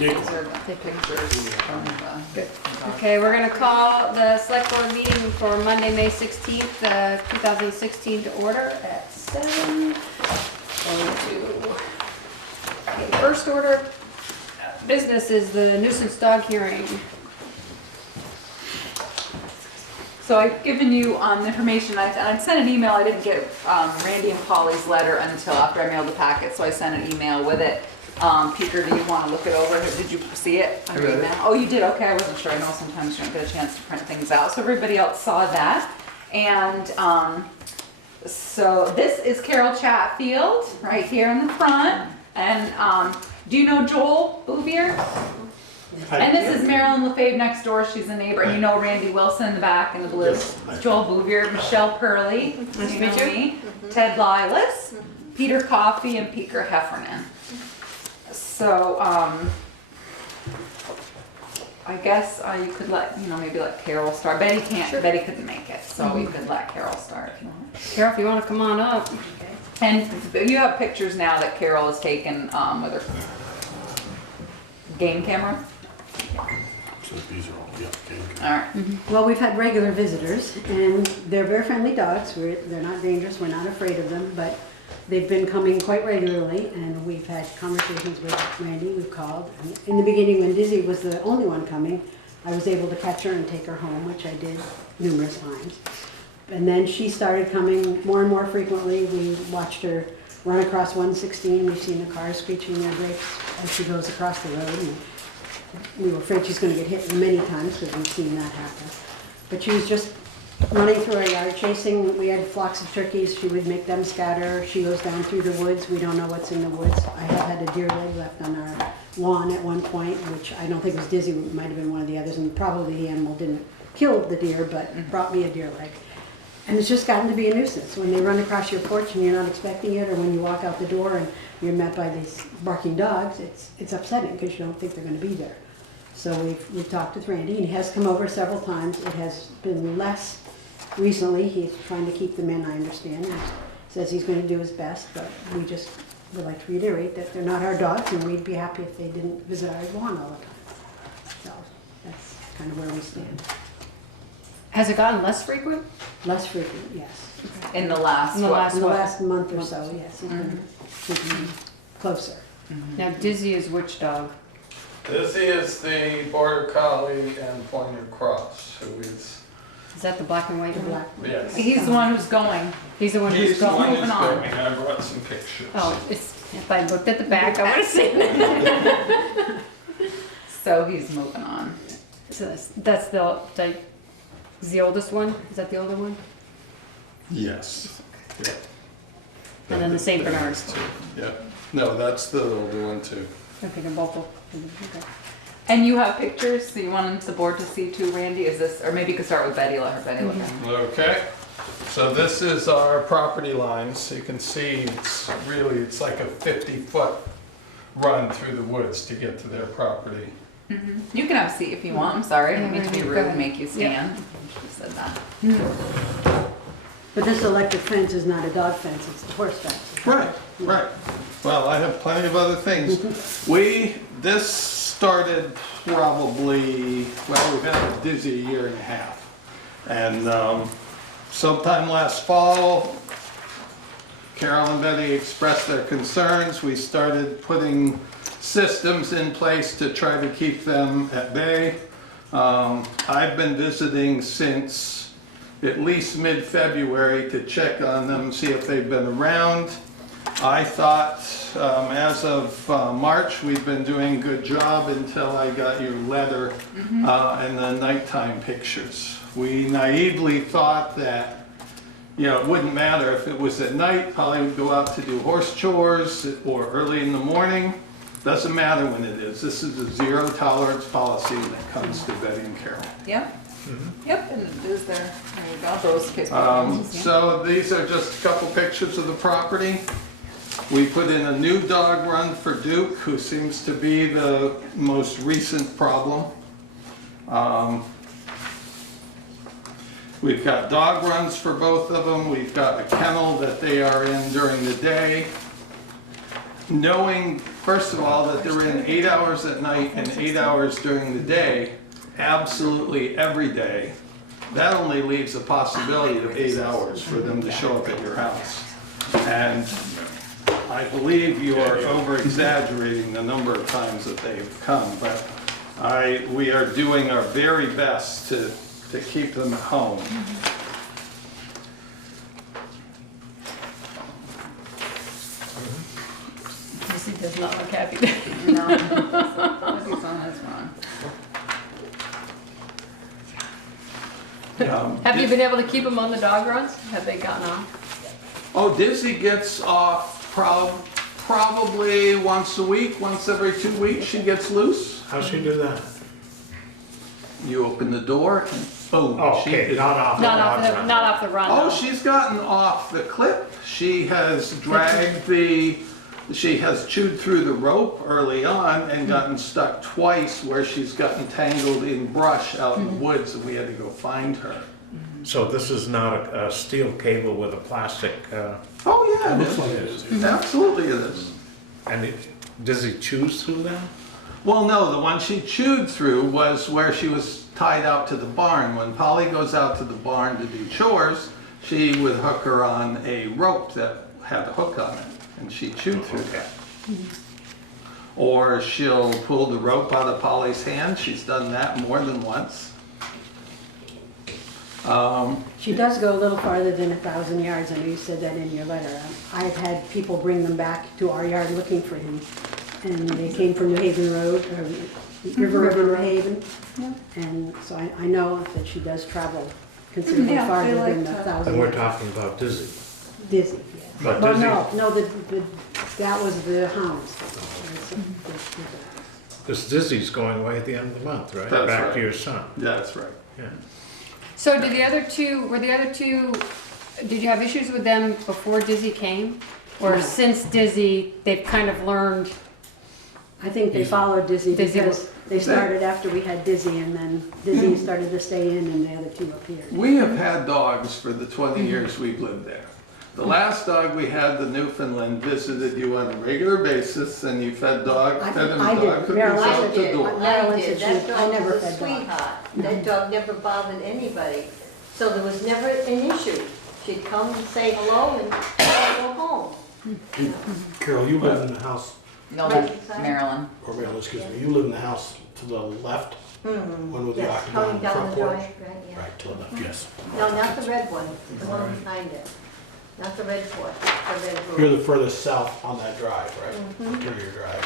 Take pictures from the... Okay, we're gonna call the select board meeting for Monday, May 16th, 2016 to order at 7:02. Okay, first order of business is the nuisance dog hearing. So I've given you the information, I'd sent an email, I didn't get Randy and Polly's letter until after I mailed the packet, so I sent an email with it. Peter, do you want to look it over? Did you see it? I read it. Oh, you did? Okay, I wasn't sure. I know sometimes you don't get a chance to print things out. So everybody else saw that. And so this is Carol Chatfield right here in the front. And do you know Joel Bouvier? And this is Marilyn Lefebvre next door. She's a neighbor. And you know Randy Wilson in the back in the blue. Yes. Joel Bouvier, Michelle Purley, Nice to you know meet you. me, Ted Lilas, Peter Coffey, and Peter Heffernan. So, I guess you could maybe let Carol start. Betty can't, Sure. Betty couldn't make it, so you could let Carol start if you want. Carol, if you wanna come on up. And you have pictures now that Carol has taken with her game camera? So these are all, yeah, okay. All right. Well, we've had regular visitors, and they're very friendly dogs. They're not dangerous, we're not afraid of them, but they've been coming quite regularly, and we've had conversations with Randy, we've called. And in the beginning, when Dizzy was the only one coming, I was able to catch her and take her home, which I did numerous times. And then she started coming more and more frequently. We watched her run across 116, we've seen the cars screeching their brakes as she goes across the road. And we were afraid she's going to get hit many times because we've seen that happen. But she was just running through our yard, chasing. We had flocks of turkeys. She would make them scatter. She goes down through the woods. We don't know what's in the woods. I have had a deer leg left on our lawn at one point, which I don't think was Dizzy. It might have been one of the others. And probably the animal didn't kill the deer, but brought me a deer leg. And it's just gotten to be a nuisance. When they run across your porch and you're not expecting it, or when you walk out the door and you're met by these barking dogs, it's upsetting because you don't think they're going to be there. So we've talked with Randy, and he has come over several times. It has been less recently. He's trying to keep them in, I understand. He says he's going to do his best, but we just would like to reiterate that they're not our dogs, and we'd be happy if they didn't visit our lawn all the time. So that's kind of where we stand. Has it gotten less frequent? Less frequent, yes. In the last, In the what? last- In the what? last month or so, yes, it's been closer. Now Dizzy is which dog? This is the Border Collie and Pointer Cross, who is, Is that the black and white The one? black. yes. He's the one who's going. He's the one He's who's the one going. who's moving on. going. I brought some pictures. Oh, if I looked at the back, I would've seen it. So he's moving on. So that's the oldest one? Is that the older one? Yes. Yeah. And then the Saint There Bernards. is two. Yeah. No, that's the older one too. Okay, they're both, okay. And you have pictures, so you want the board to see too, Randy? Is this, or maybe you could start with Betty, let her Betty look at them. Okay. So this is our property lines. You can see it's like a 50-foot run through the woods to get to their property. You can have a seat if you want, I'm sorry, I didn't mean to be Yeah, go rude and ahead. make you stand. She said that. But this electric fence is not a dog fence, it's the horse fence. Right, right. Well, I have plenty of other things. This started probably, well, we've had a Dizzy a year and a half. And sometime last fall, Carol and Betty expressed their concerns. We started putting systems in place to try to keep them at bay. I've been visiting since at least mid-February to check on them, see if they've been around. I thought as of March we've been doing a good job until I got your letter and the nighttime pictures. We naively thought that it wouldn't matter if it was at night. Polly would go out to do horse chores or early in the morning. Doesn't matter when it is. This is a zero tolerance policy when it comes to Betty and Carol. Yep. Yep, and it is there. There you go, those kids. So these are just a couple pictures of the property. We put in a new dog run for Duke, who seems to be the most recent problem. We've got dog runs for both of them. We've got a kennel that they are in during the day. Knowing first of all, that they're in 8 hours at night and 8 hours during the day, absolutely every day. That only leaves a possibility of 8 hours for them to show up at your house. And I believe you are over-exaggerating the number of times that they've come, but we are doing our very best to keep them at home. Missy does not look happy. No, Lizzie's on this one. Have you been able to keep them on the dog runs? Have they gotten off? Oh, Dizzy gets off probably once a week, once every 2 weeks she gets loose. How's she do that? You open the door and boom. Oh, she okay, is- not off the Not off dogs the, run. not off the run. Oh, though. she's gotten off the clip. She has dragged she has chewed through the rope early on and gotten stuck twice where she's gotten tangled in brush out in the woods and we had to go find her. So this is not a steel cable with a plastic, Oh, yeah, it looks is. like it is. Absolutely it is. and does he choose through them? Well, no, the one she chewed through was where she was tied out to the barn. When Polly goes out to the barn to do chores, she would hook her on a rope that had a hook on it, and she chewed through that. Or she'll pull the rope out of Polly's hand. She's done that more than once. She does go a little farther than 1,000 yards. I know you said that in your letter. I've had people bring them back to our yard looking for him. And they came from New Haven Road, or River Road, New Haven. Yeah. And so I know that she does travel considerably Yeah, they farther like than the to- 1,000 And we're yards. talking about Dizzy. Dizzy, yes. But Well, Dizzy- no, that was the hounds. This Dizzy's going away at the end of the month, right? That's Back right. to your son. That's right. Yeah. So did the other two, did you have issues with them before Dizzy came? Or No. since Dizzy, they've kind of learned? I think they followed Dizzy Dizzy because they started after we had Dizzy, and then Dizzy started to stay in and the other two appeared. We have had dogs for the 20 years we've lived there. The last dog we had, the Newfoundland, visited you on a regular basis and you fed dog, I- fed him I dog, did. took Marilyn him said out the did. door. Marilyn I said did, that she- I dog never was a fed dogs. sweetheart. That dog never bothered anybody, so there was never an issue. She'd come and say hello and go home. Carol, you live in the house, No, that's Marilyn. or Marilyn, excuse me, you live in the house to the left, one with the Yes, octagon coming in the down front the drive, porch? right, yeah. Right, to the left, yes. No, not the red one, the one behind it. Not the red one, the red You're roof. the furthest south on that drive, right? Interior drive.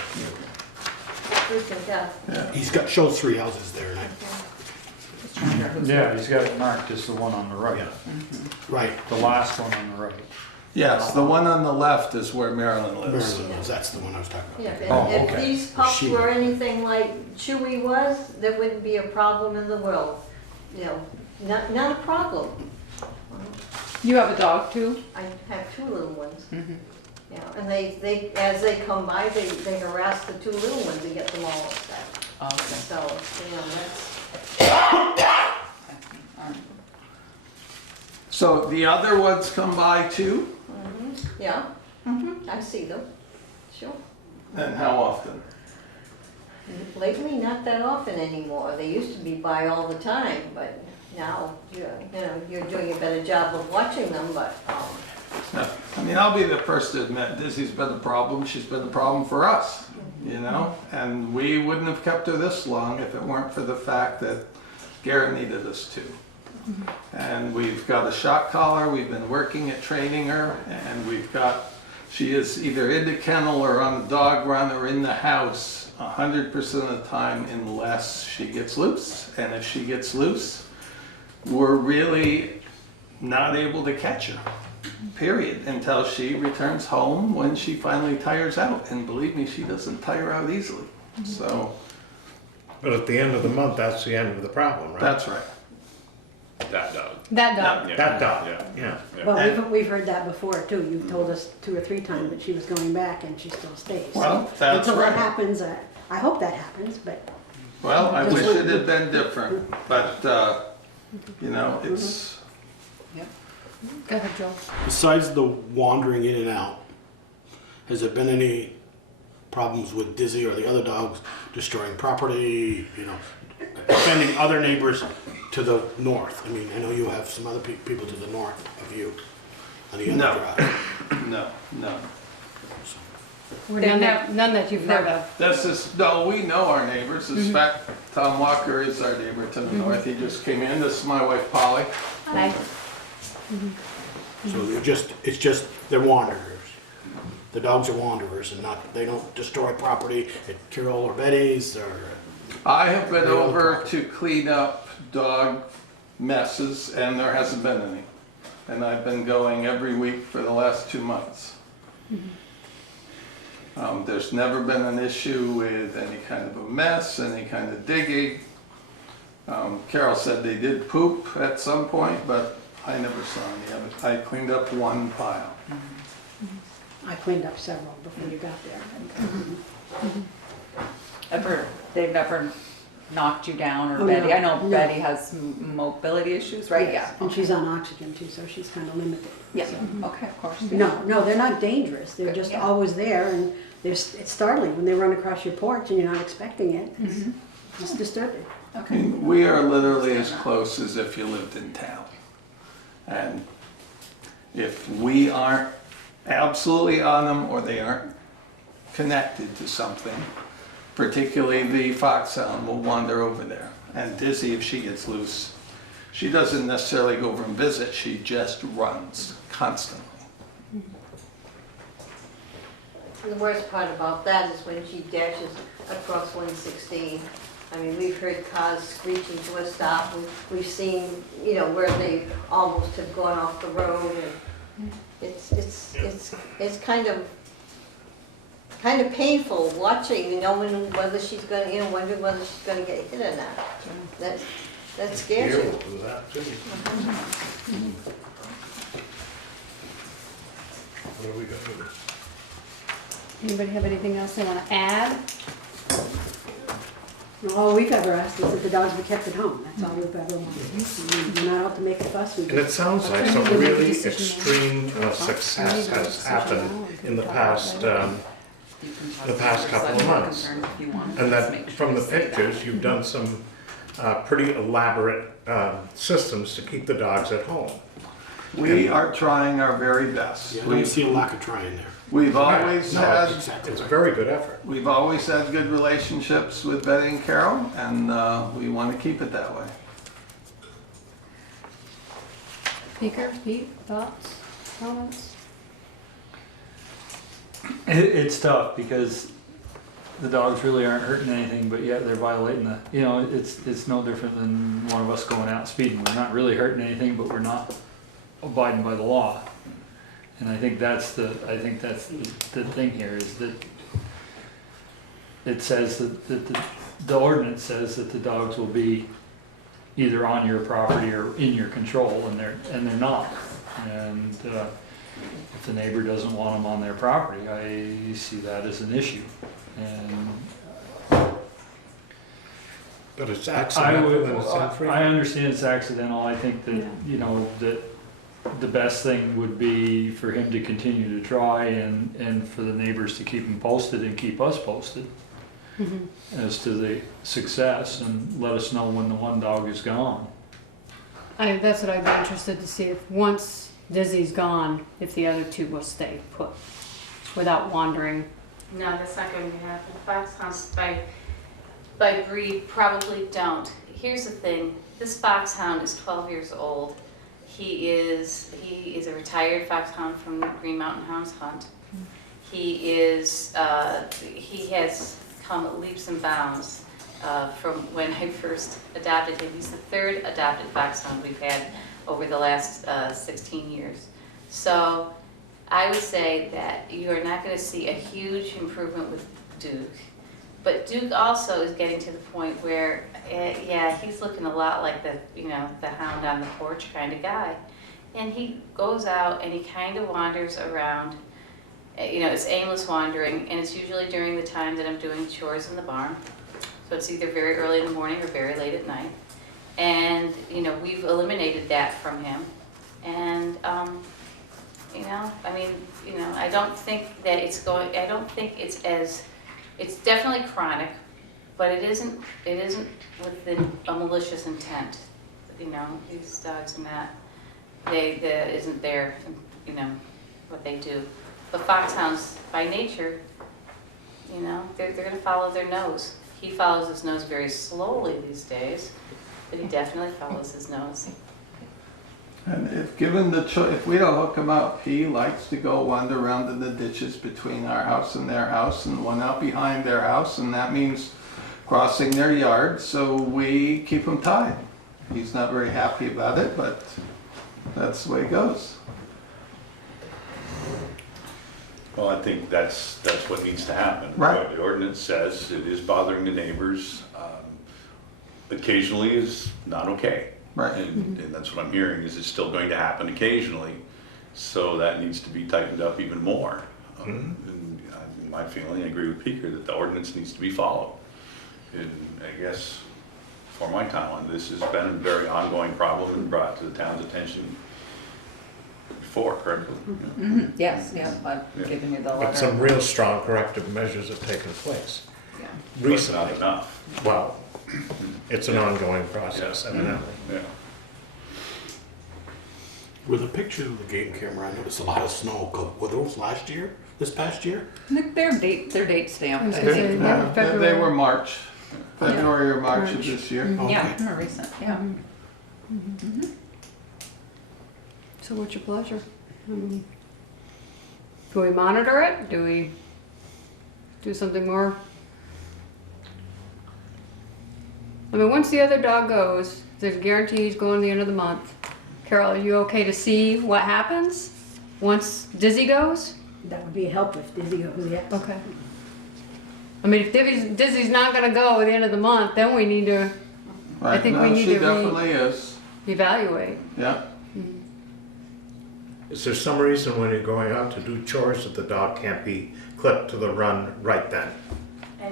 Bruce and Death. He's got, shows 3 houses there, and Yeah, he's got it marked as the one on the right, right, the last one on the right. Yes, the one on the left is where Marilyn lives. Marilyn knows, that's the one I was talking Yeah, about. and if okay. these pups She- were anything like Chewy was, there wouldn't be a problem in the world. You know, not a problem. You have a dog too? I have 2 little ones. Yeah, and they, as they come by, they harass the 2 little ones to get them all upset. Okay. So, you know, that's, Alright. So the other ones come by too? yeah, I see them, sure. And how often? Lately, not that often anymore. They used to be by all the time, but now, you're doing a better job of watching them, but, No. I mean, I'll be the first to admit Dizzy's been a problem. She's been a problem for us, you know? And we wouldn't have kept her this long if it weren't for the fact that Garrett needed us to. And we've got a shock collar, we've been working at training her, and she is either in the kennel or on the dog run or in the house 100% of the time unless she gets loose. And if she gets loose, we're really not able to catch her, period, until she returns home when she finally tires out. And believe me, she doesn't tire out easily. So But at the end of the month, that's the end of the problem, right? that's right. That dog. That dog. Yeah. That dog, Yeah. yeah. Well, we've heard that before too. You've told us 2 or 3 times that she was going back and she still stays. So Well, that's until that right. happens, I hope that happens, but Well, I Just wish look- it had been different, but, you know, it's, Go ahead, Joel. Besides the wandering in and out, has there been any problems with Dizzy or the other dogs destroying property, you know, offending other neighbors to the north? I mean, I know you have some other people to the north of you on the other No. drive. No. Or They've none that you've heard of. This is, no, we know our neighbors. In fact, Tom Walker is our neighbor to the north. He just came in. This is my wife Polly. Hi. So it's just, they're wanderers. The dogs are wanderers and they don't destroy property at Carol or Betty's or. I have been over to clean up dog messes and there hasn't been any. And I've been going every week for the last 2 months. There's never been an issue with any kind of a mess, any kind of digging. Carol said they did poop at some point, but I never saw any of it. I cleaned up one pile. I cleaned up several before you got there. They've never knocked you down or Oh, Betty? no, I know no. Betty has mobility issues, right? Yes, Yeah. and she's on oxygen too, so she's kind of limited. Yeah, So- okay, of course. No, they're not dangerous. They're Good, just yeah. always there, and it's startling when they run across your porch and you're not expecting it. It's disturbing. Okay. We are literally as close as if you lived in town. And if we aren't absolutely on them or they aren't connected to something, particularly the foxhound will wander over there. And Dizzy, if she gets loose, she doesn't necessarily go over and visit, she just runs constantly. The worst part about that is when she dashes across 116. I mean, we've heard cars screeching to a stop. We've seen, you know, where they almost have gone off the road. And it's kind of painful watching, knowing whether she's going to, wondering whether she's going to get hit or not. That scares Here you. will do that too. What do we got to do? Anybody have anything else they want to add? All we've ever asked is that the dogs be kept at home. That's all we've ever wanted. We're not out to make a fuss. And it sounds like some really extreme success has happened in the past couple of months. And that from the pictures, you've done some pretty elaborate systems to keep the dogs at home. We are trying our very best. Yeah, I don't see a lack of trying there. We've always No, had it's a very good effort. We've always had good relationships with Betty and Carol, and we want to keep it that way. Speaker, Pete, thoughts, comments? It's tough because the dogs really aren't hurting anything, but yet they're violating the, it's no different than one of us going out speeding. We're not really hurting anything, but we're not abiding by the law. And I think that's the thing here is that it says that the ordinance says that the dogs will be either on your property or in your control, and they're not. And if the neighbor doesn't want them on their property, I see that as an issue. And But it's accidental and it's I infrequent. understand it's accidental. I think that, that the best thing would be for him to continue to try and for the neighbors to keep him posted and keep us posted as to the success and let us know when the one dog is gone. That's what I'd be interested to see, if once Dizzy's gone, if the other two will stay put without wandering. No, that's not going to happen. Foxhounds by breed probably don't. Here's the thing, this foxhound is 12 years old. He is a retired foxhound from the Green Mountain Hounds Hunt. He has come leaps and bounds from when I first adopted him. He's the third adopted foxhound we've had over the last 16 years. So I would say that you are not going to see a huge improvement with Duke. But Duke also is getting to the point where, he's looking a lot like the hound on the porch kind of guy. And he goes out and he kind of wanders around. It's aimless wandering, and it's usually during the time that I'm doing chores in the barn. So it's either very early in the morning or very late at night. And, we've eliminated that from him. And, I don't think that I don't think it's as It's definitely chronic, but it isn't with a malicious intent. You know, these dogs and that, that isn't their, you know, what they do. But foxhounds, by nature, you know, they're gonna follow their nose. He follows his nose very slowly these days, but he definitely follows his nose. And if given the choice, if we don't hook him up, he likes to go wander around in the ditches between our house and their house and one out behind their house, and that means crossing their yard, so we keep him tied. He's not very happy about it, but that's the way it goes. Well, I think that's what needs to happen. Right. What the ordinance says, it is bothering the neighbors. Occasionally is not okay. Right. And that's what I'm hearing, is it's still going to happen occasionally. So that needs to be tightened up even more. And in my feeling, I agree with Peter that the ordinance needs to be followed. And I guess for my time on this has been a very ongoing problem and brought to the town's attention before, correctly? Yes, yeah, I've Yeah. given you the letter. But some real strong corrective measures have taken place Yeah. But not recently. enough. Well, it's an ongoing process, evidently. Yeah. With the pictures of the game camera, I noticed a lot of snow. Were those last year? This past year? They're date stamped, I was gonna say, think. yeah. They February. were March, February or March of March. this year. Yeah, Okay. more recent, yeah. So what's your pleasure? Do we monitor it? Do we do something more? I mean, once the other dog goes, there's a guarantee he's going the end of the month. Carol, are you okay to see what happens once Dizzy goes? That would be a help if Dizzy goes, yeah. Okay. I mean, if Dizzy's not gonna go at the end of the month, then we need to Right, think no, we need she to definitely is, evaluate. yeah. Is there some reason when you're going out to do chores that the dog can't be clipped to the run right then?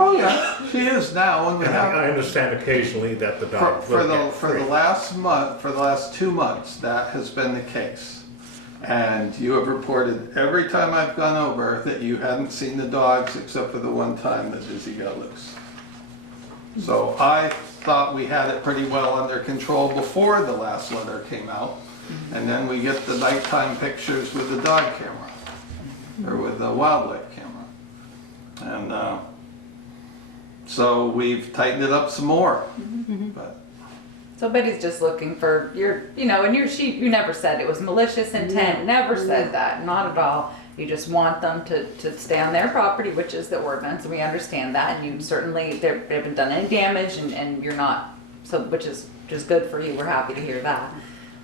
Oh, yeah, she is now, and we And have. I understand occasionally that the For, dog for will the, get for the free. last month, for the last 2 months, that has been the case. And you have reported every time I've gone over that you hadn't seen the dogs except for the one time that Dizzy got loose. So I thought we had it pretty well under control before the last letter came out. And then we get the nighttime pictures with the dog camera, or with the wildlife camera. And, so we've tightened it up some more, but. So Betty's just looking for your, you know, and your sheet, you never said it was malicious intent, never said that, not at all. You just want them to stay on their property, which is the ordinance, and we understand that, and you certainly, they haven't done any damage, and you're not, so, which is just good for you, we're happy to hear that.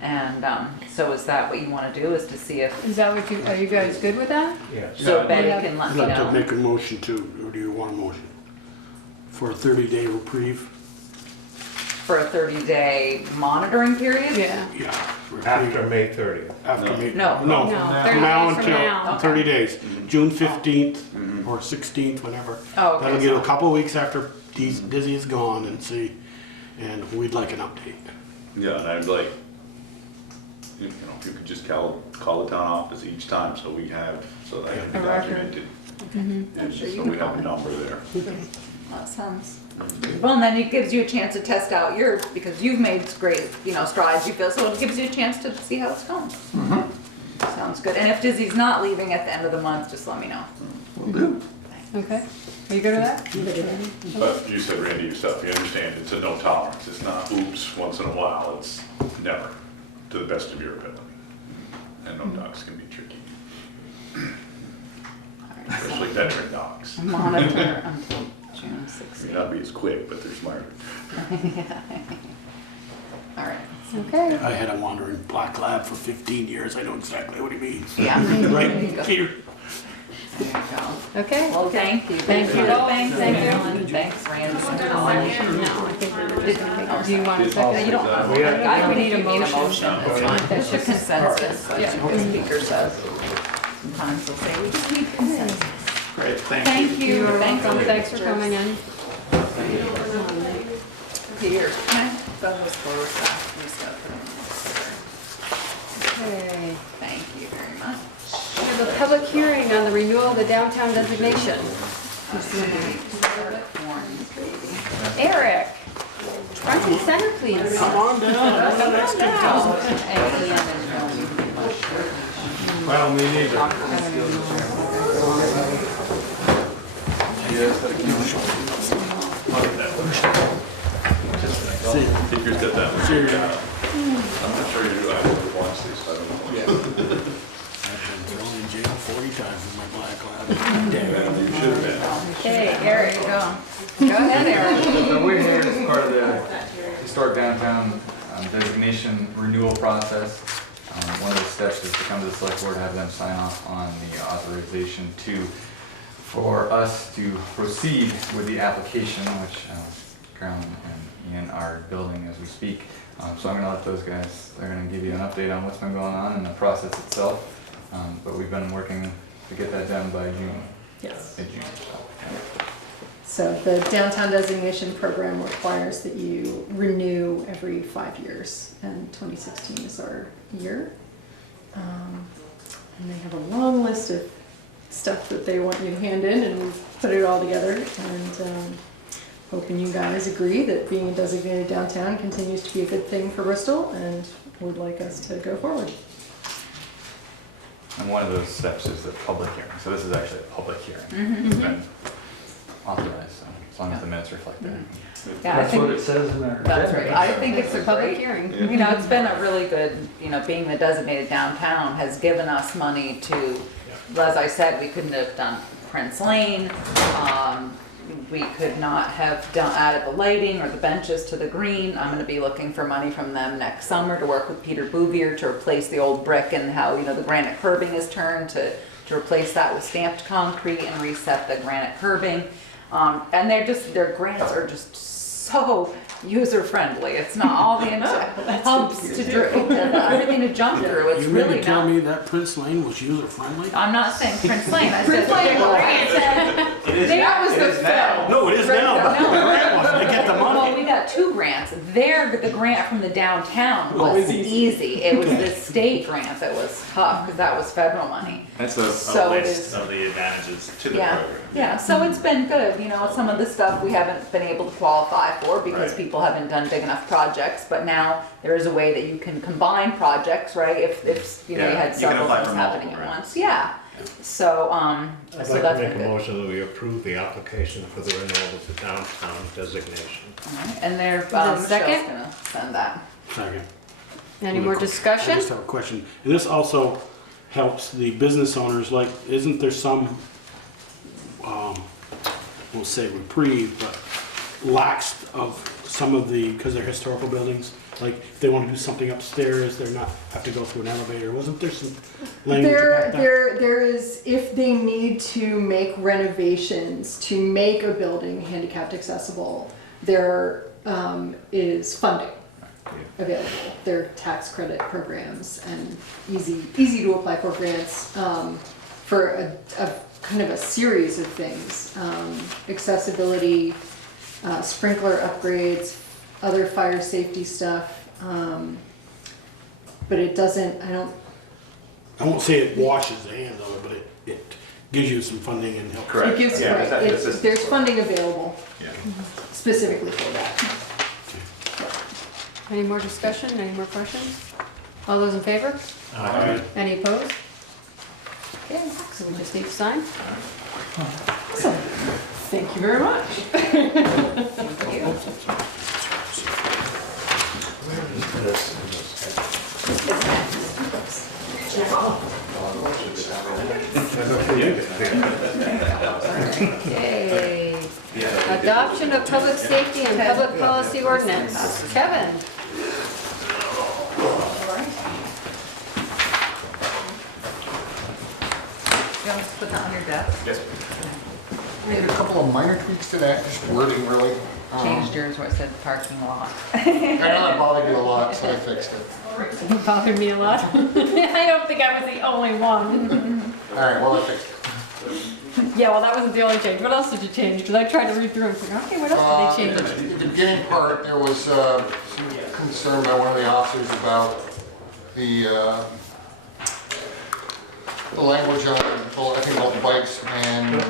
And, so is that what you wanna do, is to see if, Is that what are you guys good with that? Yes. so Yeah. Betty Yeah. can let I'd me like to know? make a motion to, or do you want a motion? For a 30-day reprieve? For a 30-day monitoring period? Yeah. Yeah. After May 30th. After May. No. No, From 30 now days from until now. 30 days. June 15th or 16th, whenever. Oh, okay. That'll get a couple weeks after Dizzy is gone and see, and we'd like an update. Yeah, and I'd like, you know, if you could just call the town office each time, so we have, so that can be A record. documented. And so we have a number there. That sounds, well, and then it gives you a chance to test out yours, because you've made great, you know, strides, you feel, so it gives you a chance to see how it's going. Sounds good, and if Dizzy's not leaving at the end of the month, just let me know. Will do. Okay. Are you good with that? But you said, Randy, yourself, you understand, it's a no tolerance, it's not oops once in a while, it's never, to the best of your ability. And no dogs can be tricky, especially veteran dogs. Monitor until June May 16th. not be as quick, but they're smarter. All right, Okay. I had a wandering black lab for 15 years. I know exactly what he means. yeah, there you Right, go. Peter? There you go. Okay. Well, thank you. Thank you. Thanks, Thank you. Ellen. Thanks, Randy. No, I think we're do you want a Yeah, you second? don't, We I don't we think need you a need a motion. motion, it's fine, it's just consensus, like the speaker says. Sometimes they'll say, we just need consensus. Great, thank you. Thank you. You're Thanks welcome. for Thanks for coming in. Here, can I go this forward, we just gotta put it in there. Okay. Thank you very much. We have a public hearing on the renewal of the downtown designation. Eric, front and center, please. Come on down. That's good. Well, me neither. Speaker's got that one. I'm not sure you, I would watch these, I don't know. I've been thrown in jail 40 times with my black cloud. Yeah, you should have been. Okay, Eric, go. Go ahead, Eric. So we're here as part of the historic downtown designation renewal process. One of the steps is to come to the select board, have them sign off on the authorization for us to proceed with the application, which Carolyn and Ian are building as we speak. So I'm going to let those guys, they're going to give you an update on what's been going on in the process itself. But we've been working to get that done by June. Yes. Mid-June. So the downtown designation program requires that you renew every 5 years, and 2016 is our year. And they have a long list of stuff that they want you to hand in, and we've put it all together, and hoping you guys agree that being a designated downtown continues to be a good thing for Bristol and would like us to go forward. And one of those steps is the public hearing. So this is actually a public hearing. It's been authorized, so as long as the minutes reflect that. Yeah, I That's what think, it says in our. that's right. I think it's a Public great, hearing. you know, it's been a really good, you know, being the designated downtown has given us money to, as I said, we couldn't have done Prince Lane. We could not have added the lighting or the benches to the green. I'm gonna be looking for money from them next summer to work with Peter Bouvier to replace the old brick and how, you know, the granite curbing is turned to replace that with stamped concrete and reset the granite curbing. And their grants are just so user-friendly. It's not all the humps to everything to jump through. It's You mean really to tell not. me that Prince Lane was user-friendly? I'm not saying Prince Lane, I said. Prince Lane, That was the fill. No, it is now, but the grant wasn't to get the Well, money. we got two grants. The grant from the downtown was easy. It was the state grant that was tough, because that was federal money. That's a So it list is- of the advantages to the Yeah, program. yeah, so it's been good, you know, some of the stuff we haven't been able to qualify for because Right. people haven't done big enough projects, but now there is a way that you can combine projects, right? If, you know, you Yeah, had you can several apply things for happening multiple at grants. once, yeah. So, I'd so like that's to been make a good. motion that we approve the application for the renewal of the downtown designation. Alright, and they're, there a Michelle's second? gonna send that. Second. Any more I discussion? just have a question. And this also helps the business owners, like, isn't there some, we'll say reprieve, but lax of some of the, because they're historical buildings? Like, if they want to do something upstairs, they're not, have to go through an elevator. Wasn't there some language about that? There is, if they need to make renovations to make a building handicapped accessible, there is funding available. There are tax credit programs and easy to apply for grants for a kind of a series of things. Accessibility, sprinkler upgrades, other fire safety stuff. But it doesn't, I won't say it washes the hands of it, but it gives you some funding and helps. Correct. it gives, Yeah, right, exactly. it's- there's funding available Yeah. specifically for that. Any more discussion? Any more questions? All those in favor? Any opposed? Okay, so we just need to sign. So, thank you very much. Yay. Adoption of public safety and public policy ordinance. Kevin? You want to put that on your desk? Yes. Made a couple of minor tweaks to that, just wording really. Changed yours where it said parking lot. I know that bothered you a lot, so I fixed it. It bothered me a lot. I don't think I was the only one. All right, well, I fixed it. Yeah, well, that wasn't the only change. What else did you change? Because I tried to read through and figure, okay, what else did they change? The beginning part, there was some concern by one of the officers about the language on, well, I think about bikes and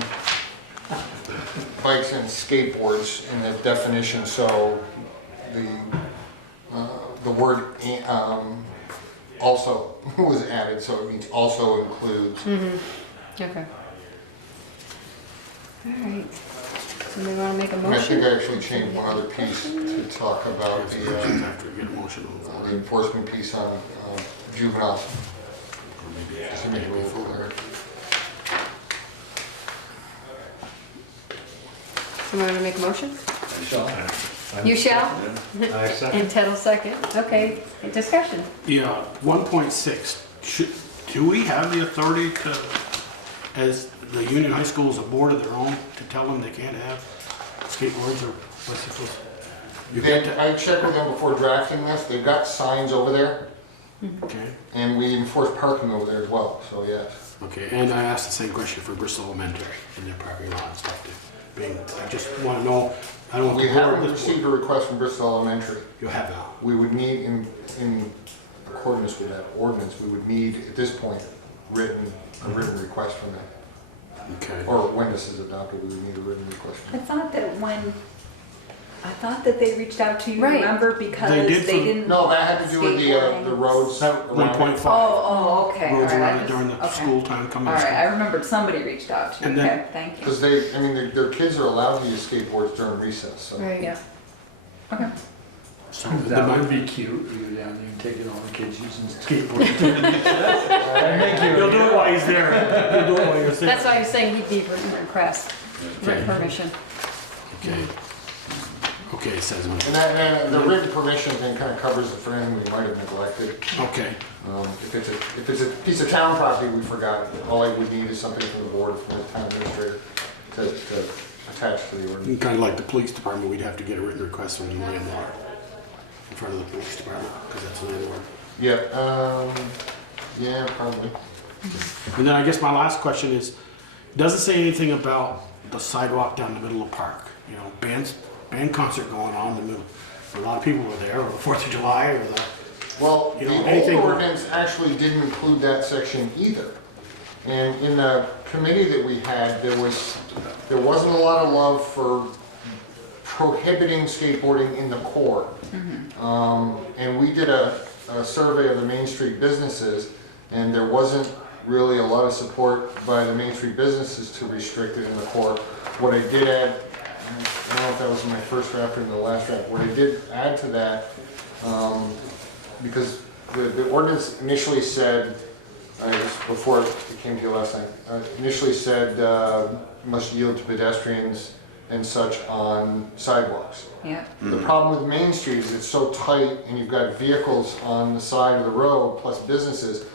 bikes and skateboards in the definition, so the word also was added, so it means also includes. Okay. All right. Somebody want to make a And I motion? think I actually changed one other piece to talk about the enforcement piece on juveniles. Just to make it a little clearer. Somebody want to make a motion? I shall. You shall? I second. And Ted will second. Okay, discussion. Yeah, 1.6, do we have the authority to, as the Union High School is a board of their own, to tell them they can't have skateboards or bicycles? I checked with them before drafting this, they've got signs over there, Okay, and we enforce parking over there as well, so yes. okay, and I asked the same question for Bristol Elementary in their parking lot and stuff too. I just want to know, I don't want We the board. haven't received a request from Bristol Elementary. You have now. We would need, in accordance with that ordinance, we would need, at this point, a written request from them. Okay. Or when this is adopted, we would need a written request from I them. thought that they reached out to you, Right. remember, because They they did for- didn't. No, that had to do with the roads. That around it. 1.5. Oh, okay, all Roads right, I around it just, during the okay. school time coming. All right, I remembered somebody reached out to you, And then- okay, thank you. Because their kids are allowed to use skateboards during recess, so. Right. Yeah. Okay. So That would be cute, you go down there and take it all the kids using skateboards. You'll do it while he's there. You'll do it while you're there. That's why I was saying he'd need written request, written permission. Okay. Okay, it says one. And the written permission thing kind of covers it for anything we might have neglected. Okay. If it's a piece of town property we forgot, all I would need is something from the board, from the town administrator, to attach to the ordinance. Kind of like the police department, we'd have to get a written request from the landlord in front of the police department, because that's the landlord. Yeah, probably. And then I guess my last question is, does it say anything about the sidewalk down the middle of the park? You know, band concert going on in the middle. A lot of people were there, or the 4th of July, or the, Well, You know, the old anything- ordinance actually didn't include that section either. And in the committee that we had, there wasn't a lot of love for prohibiting skateboarding in the core. And we did a survey of the Main Street businesses, and there wasn't really a lot of support by the Main Street businesses to restrict it in the core. What I did add, I don't know if that was in my first draft or in the last draft, what I did add to that, because the ordinance initially said, before it came to you last night, initially said must yield to pedestrians and such on sidewalks. Yeah. The problem with Main Street is it's so tight and you've got vehicles on the side of the road plus businesses.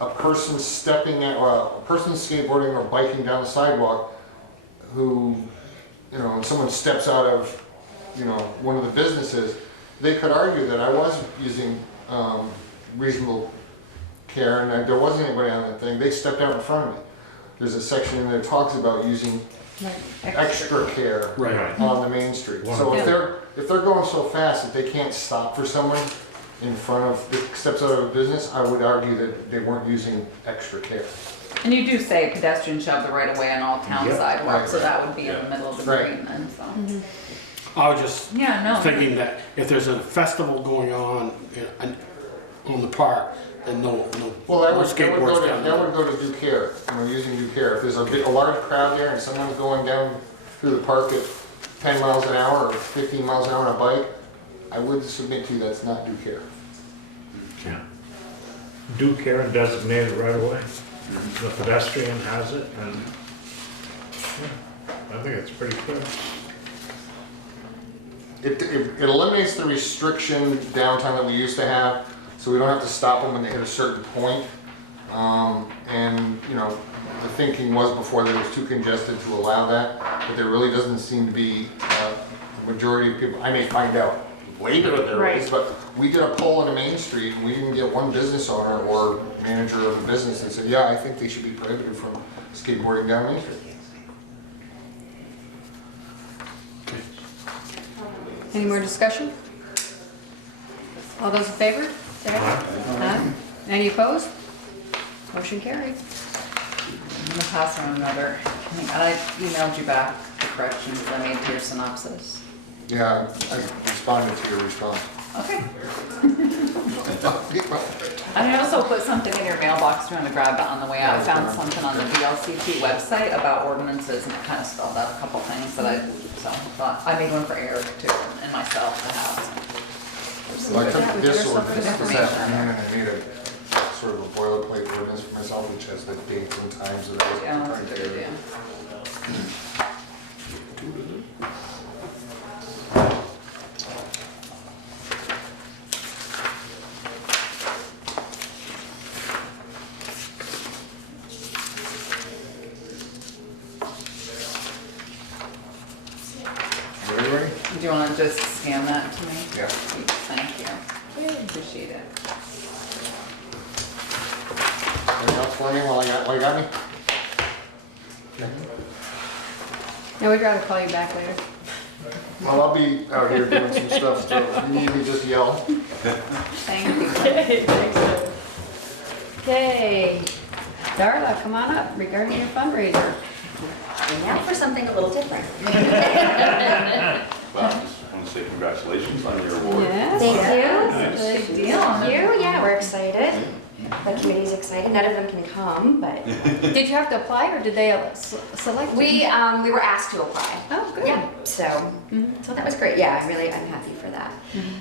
A person skateboarding or biking down the sidewalk who, and someone steps out of, one of the businesses, they could argue that I was using reasonable care and there wasn't anybody on that thing. They stepped out in front of me. There's a section in there that talks about using extra care Right. on the Main Street. So if they're going so fast that they can't stop for someone in front of, that steps out of a business, I would argue that they weren't using extra care. And you do say pedestrian shall have the right of way on all town Yep. sidewalks, so Right. that would be in the middle of the Right. green then, so. I was just Yeah, no. thinking that if there's a festival going on on the park, then no Well, that no would skateboards down there. go to due care, using due care. If there's a large crowd there and someone's going down through the park at 10 miles an hour or 15 miles an hour on a bike, I would submit to you that's not due care. Yeah. Due care and designated right away. The pedestrian has it, and yeah, I think it's pretty clear. It eliminates the restriction downtown that we used to have, so we don't have to stop them when they hit a certain point. And, the thinking was before that it was too congested to allow that, but there really doesn't seem to be a majority of people. I may find out later that there is, but we did a poll on the Main Street and we didn't get one business owner or manager of a business that said, yeah, I think they should be prohibited from skateboarding down Main Street. Any more discussion? All those in favor? Say aye. Aye. Any opposed? Motion carried. I'm gonna pass on another, I emailed you back corrections that I made to your synopsis. Yeah, I responded to your response. Okay. And I also put something in your mailbox trying to grab it on the way out. I found something on the VLCT website about ordinances and it kind of spelled out a couple things that I thought, I made one for Eric too and myself to have. Well, I took this There's ordinance this information on afternoon there. and I made a sort of a boilerplate ordinance for myself, which has the dates and times that I was Yeah, that's a trying good to do. idea. Ready, ready? Do you want to just scan that to me? Yeah. Thank you. Appreciate it. Anything else for me while you got me? Now we'd rather call you back later. Well, I'll be out here doing some stuff, so if you need me, just yell. Thank you. Okay, thanks. Okay, Darla, come on up regarding your fundraiser. And now for something a little different. Well, I just want to say congratulations on your award. Yes. Thank Big you. deal. Thank you. Yeah, we're excited. The committee's excited. None of them can come, but Did you have to apply or did they select you? we were asked to apply. Oh, good. Yeah, so that was great. Yeah, I'm happy for that.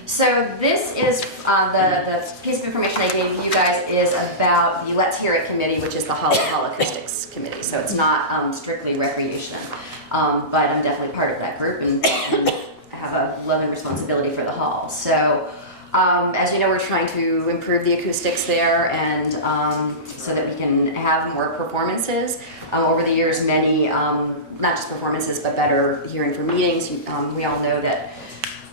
So this is the piece of information I gave you guys is about the Let's Hear It committee, which is the Hall Acoustics committee. So it's not strictly recreation, but I'm definitely part of that group and have a love and responsibility for the hall. So. As you know, we're trying to improve the acoustics there and so that we can have more performances. Over the years, many, not just performances, but better hearing for meetings. We all know that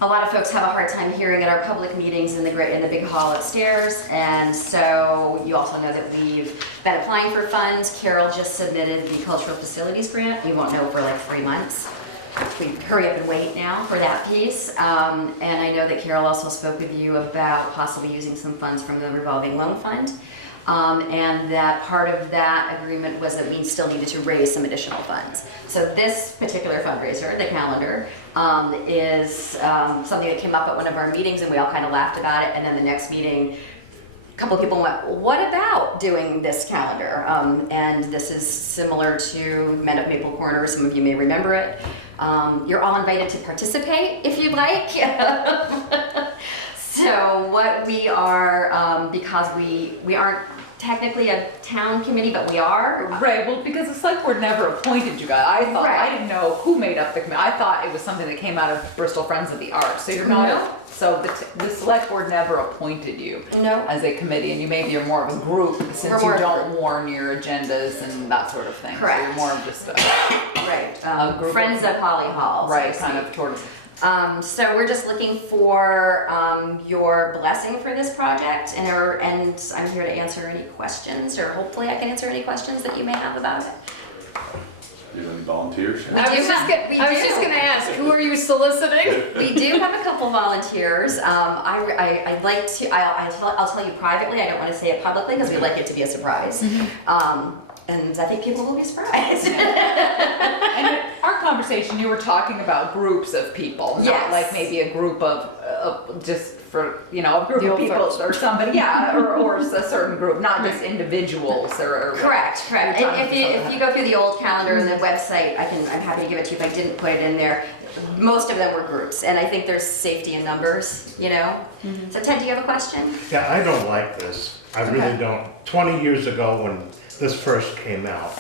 a lot of folks have a hard time hearing at our public meetings in the big hall upstairs. And so you also know that we've been applying for funds. Carol just submitted the cultural facilities grant. We won't know for like 3 months. We hurry up and wait now for that piece. And I know that Carol also spoke with you about possibly using some funds from the revolving loan fund. And that part of that agreement was that we still needed to raise some additional funds. So this particular fundraiser, the calendar, is something that came up at one of our meetings and we all kind of laughed about it. And then the next meeting, a couple of people went, what about doing this calendar? And this is similar to Men of Maple Corner. Some of you may remember it. You're all invited to participate if you'd like. So what we are, because we aren't technically a town committee, but we are. Right, well, because the select board never appointed you guys. I thought, Right. I didn't know who made up the committee. I thought it was something that came out of Bristol Friends of the Arts. So you're not, No. so the select board never appointed you No. as a committee, and you maybe are more of a group since We're you more of a don't warn your agendas and that sort of thing. So Correct. you're more of just a, Right, A group Friends of Holly Hall. so right, to kind speak. of towards, So we're just looking for your blessing for this project, and I'm here to answer any questions, or hopefully I can answer any questions that you may have about it. Do you have any volunteers? We do just gonna ask, who are you soliciting? We do have a couple volunteers. I'd like to. I'll tell you privately. I don't want to say it publicly because we like it to be a surprise. And I think people will be surprised. and in our conversation, you were talking about groups of people, not Yes. like maybe a group of just for, a group The of old people folks. or somebody, yeah, or a certain group, not just individuals or. Correct. You're And talking if you about go through the old calendar and the website, I'm happy to give it to you if I didn't put it in there. Most of them were groups, and I think there's safety in numbers. So Ted, do you have a question? Yeah, I don't like this. I really don't. 20 years ago when this first came out,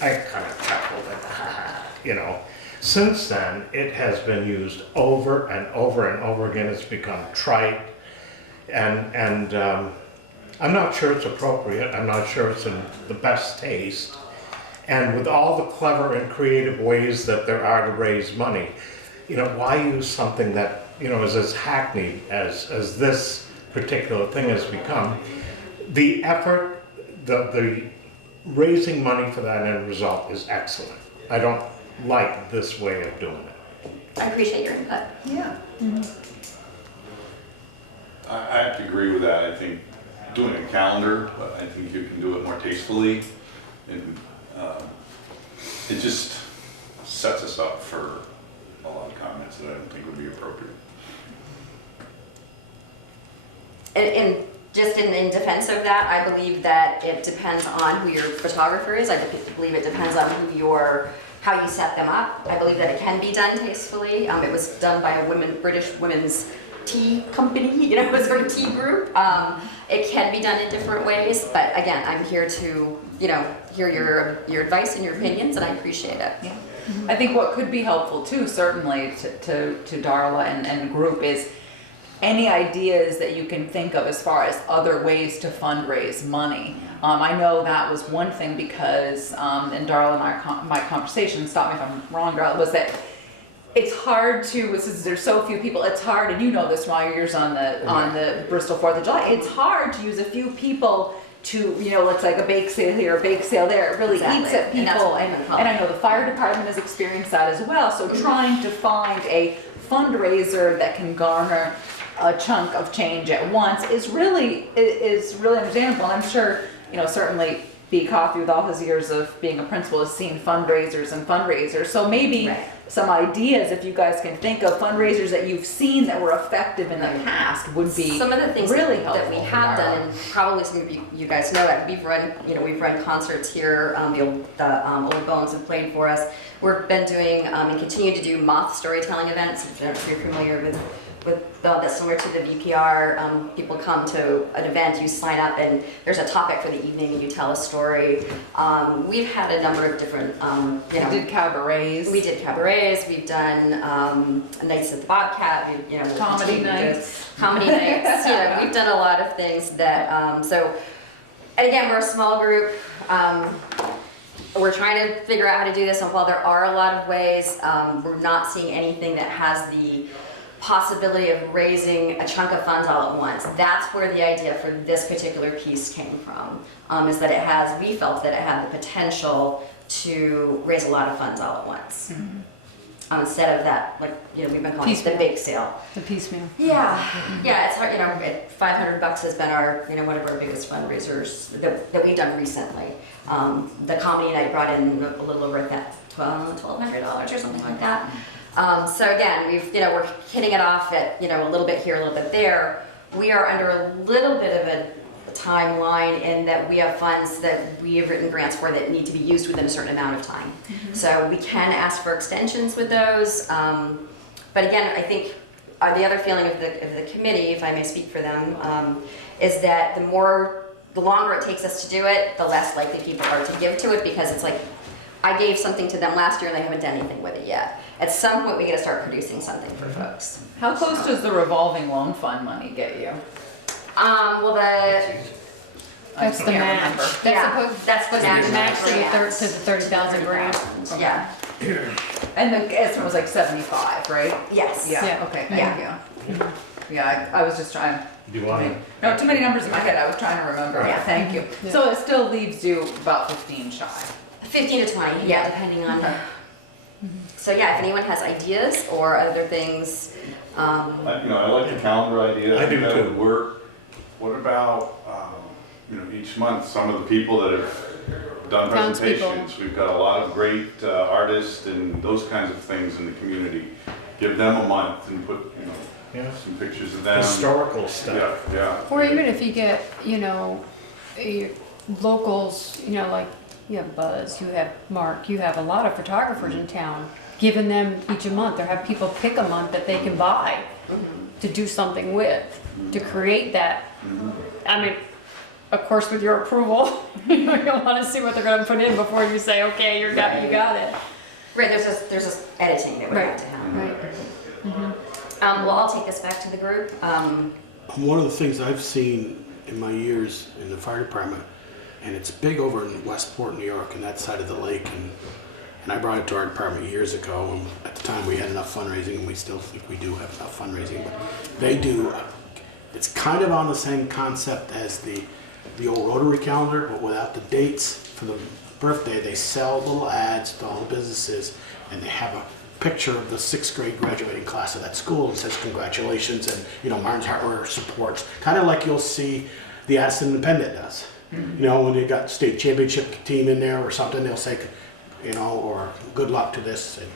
I kind of chuckled at Since then, it has been used over and over and over again. It's become trite, and I'm not sure it's appropriate. I'm not sure it's in the best taste. And with all the clever and creative ways that there are to raise money, why use something that is as hackneyed as this particular thing has become? The effort, the raising money for that end result is excellent. I don't like this way of doing it. I appreciate your input. Yeah. I have to agree with that. I think doing a calendar, but I think you can do it more tastefully. And it just sets us up for a lot of comments that I don't think would be appropriate. And just in defense of that, I believe that it depends on who your photographer is. I believe it depends on how you set them up. I believe that it can be done tastefully. It was done by a British women's tea company, you know, a sort of tea group. It can be done in different ways, but again, I'm here to, you know, hear your advice and your opinions, and I appreciate it. Yeah. I think what could be helpful too, certainly to Darla and the group, is any ideas that you can think of as far as other ways to fundraise money. I know that was one thing because, and Darla and my conversation, stop me if I'm wrong, Darla, was that it's hard to, since there's so few people, it's hard, and you know this from all your years on the Bristol 4th of July, it's hard to use a few people to, you know, it's like a bake sale here, a bake sale there. It really eats at people, and I know the fire department has experienced that as well. So trying to find a fundraiser that can garner a chunk of change at once is really understandable. And I'm sure, you know, certainly B. Coffey, with all his years of being a principal, has seen fundraisers. So maybe some ideas, if you guys can think of fundraisers that you've seen that were effective in the past, would be some of the things really that we have done, and probably some of you guys know that we've run concerts here. The Old Bones have played for us. We've been doing and continue to do moth storytelling events. I don't know if you're familiar with that's similar to the VPR. People come to an event, you sign up, and there's a topic for the evening, and you tell a story. We've had a number of different, We did cabarets. We've done nights at the Bobcat. Comedy nights. Comedy nights. We've done a lot of things that. And again, we're a small group. We're trying to figure out how to do this, and while there are a lot of ways, we're not seeing anything that has the possibility of raising a chunk of funds all at once. That's where the idea for this particular piece came from, is that we felt that it had the potential to raise a lot of funds all at once. Mm-hmm. Instead of that, we've been calling it the bake sale. The piecemeal. Yeah, yeah, it's hard, $500 has been one of our biggest fundraisers that we've done recently. The comedy night brought in a little over $1,200 or something like that. So again, we're hitting it off at, a little bit here, a little bit there. We are under a little bit of a timeline in that we have funds that we have written grants for that need to be used within a certain amount of time. Mm-hmm. So we can ask for extensions with those. But again, I think the other feeling of the committee, if I may speak for them, is that the longer it takes us to do it, the less likely people are to give to it, because it's like, I gave something to them last year and they haven't done anything with it yet. At some point, we got to start producing something for folks. How close does the revolving loan fund money get you? That's the match. That's the match to the 30,000 grant. Yeah. And the estimate was like 75, right? Yes. Yeah. Okay. Thank you. Yeah, I was just trying. Do you want to? No, too many numbers in my head. I was trying to remember. Yeah. Thank you. Yeah. So it still leaves you about 15 shy. 15 to 20, yeah, depending on. Okay. So yeah, if anyone has ideas or other things. I like the calendar idea. I do think that too. would work. What about, each month, some of the people that have done Townspeople. presentations? We've got a lot of great artists and those kinds of things in the community. Give them a month and put, some pictures of them. Historical stuff. Yeah. Or even if you get, your locals, like you have Buzz, you have Mark, you have a lot of photographers in town, giving them each a month, or have people pick a month that they can buy to do something with, to create that. I mean, of course, with your approval, you want to see what they're going to put in before you say, okay, you got it. Right, there's this editing that we have to have. Right. Well, I'll take this back to the group. One of the things I've seen in my years in the fire department, and it's big over in Westport, New York, and that side of the lake, and I brought it to our department years ago, and at the time we had enough fundraising, and we still think we do have enough fundraising, but they do, it's kind of on the same concept as the old Rotary calendar, but without the dates for the birthday. They sell little ads to all the businesses, and they have a picture of the 6th grade graduating class of that school and says congratulations, and Martin's Hardware supports, kind of like you'll see the Addison Independent does. When they got state championship team in there or something, they'll say, or good luck to this. And,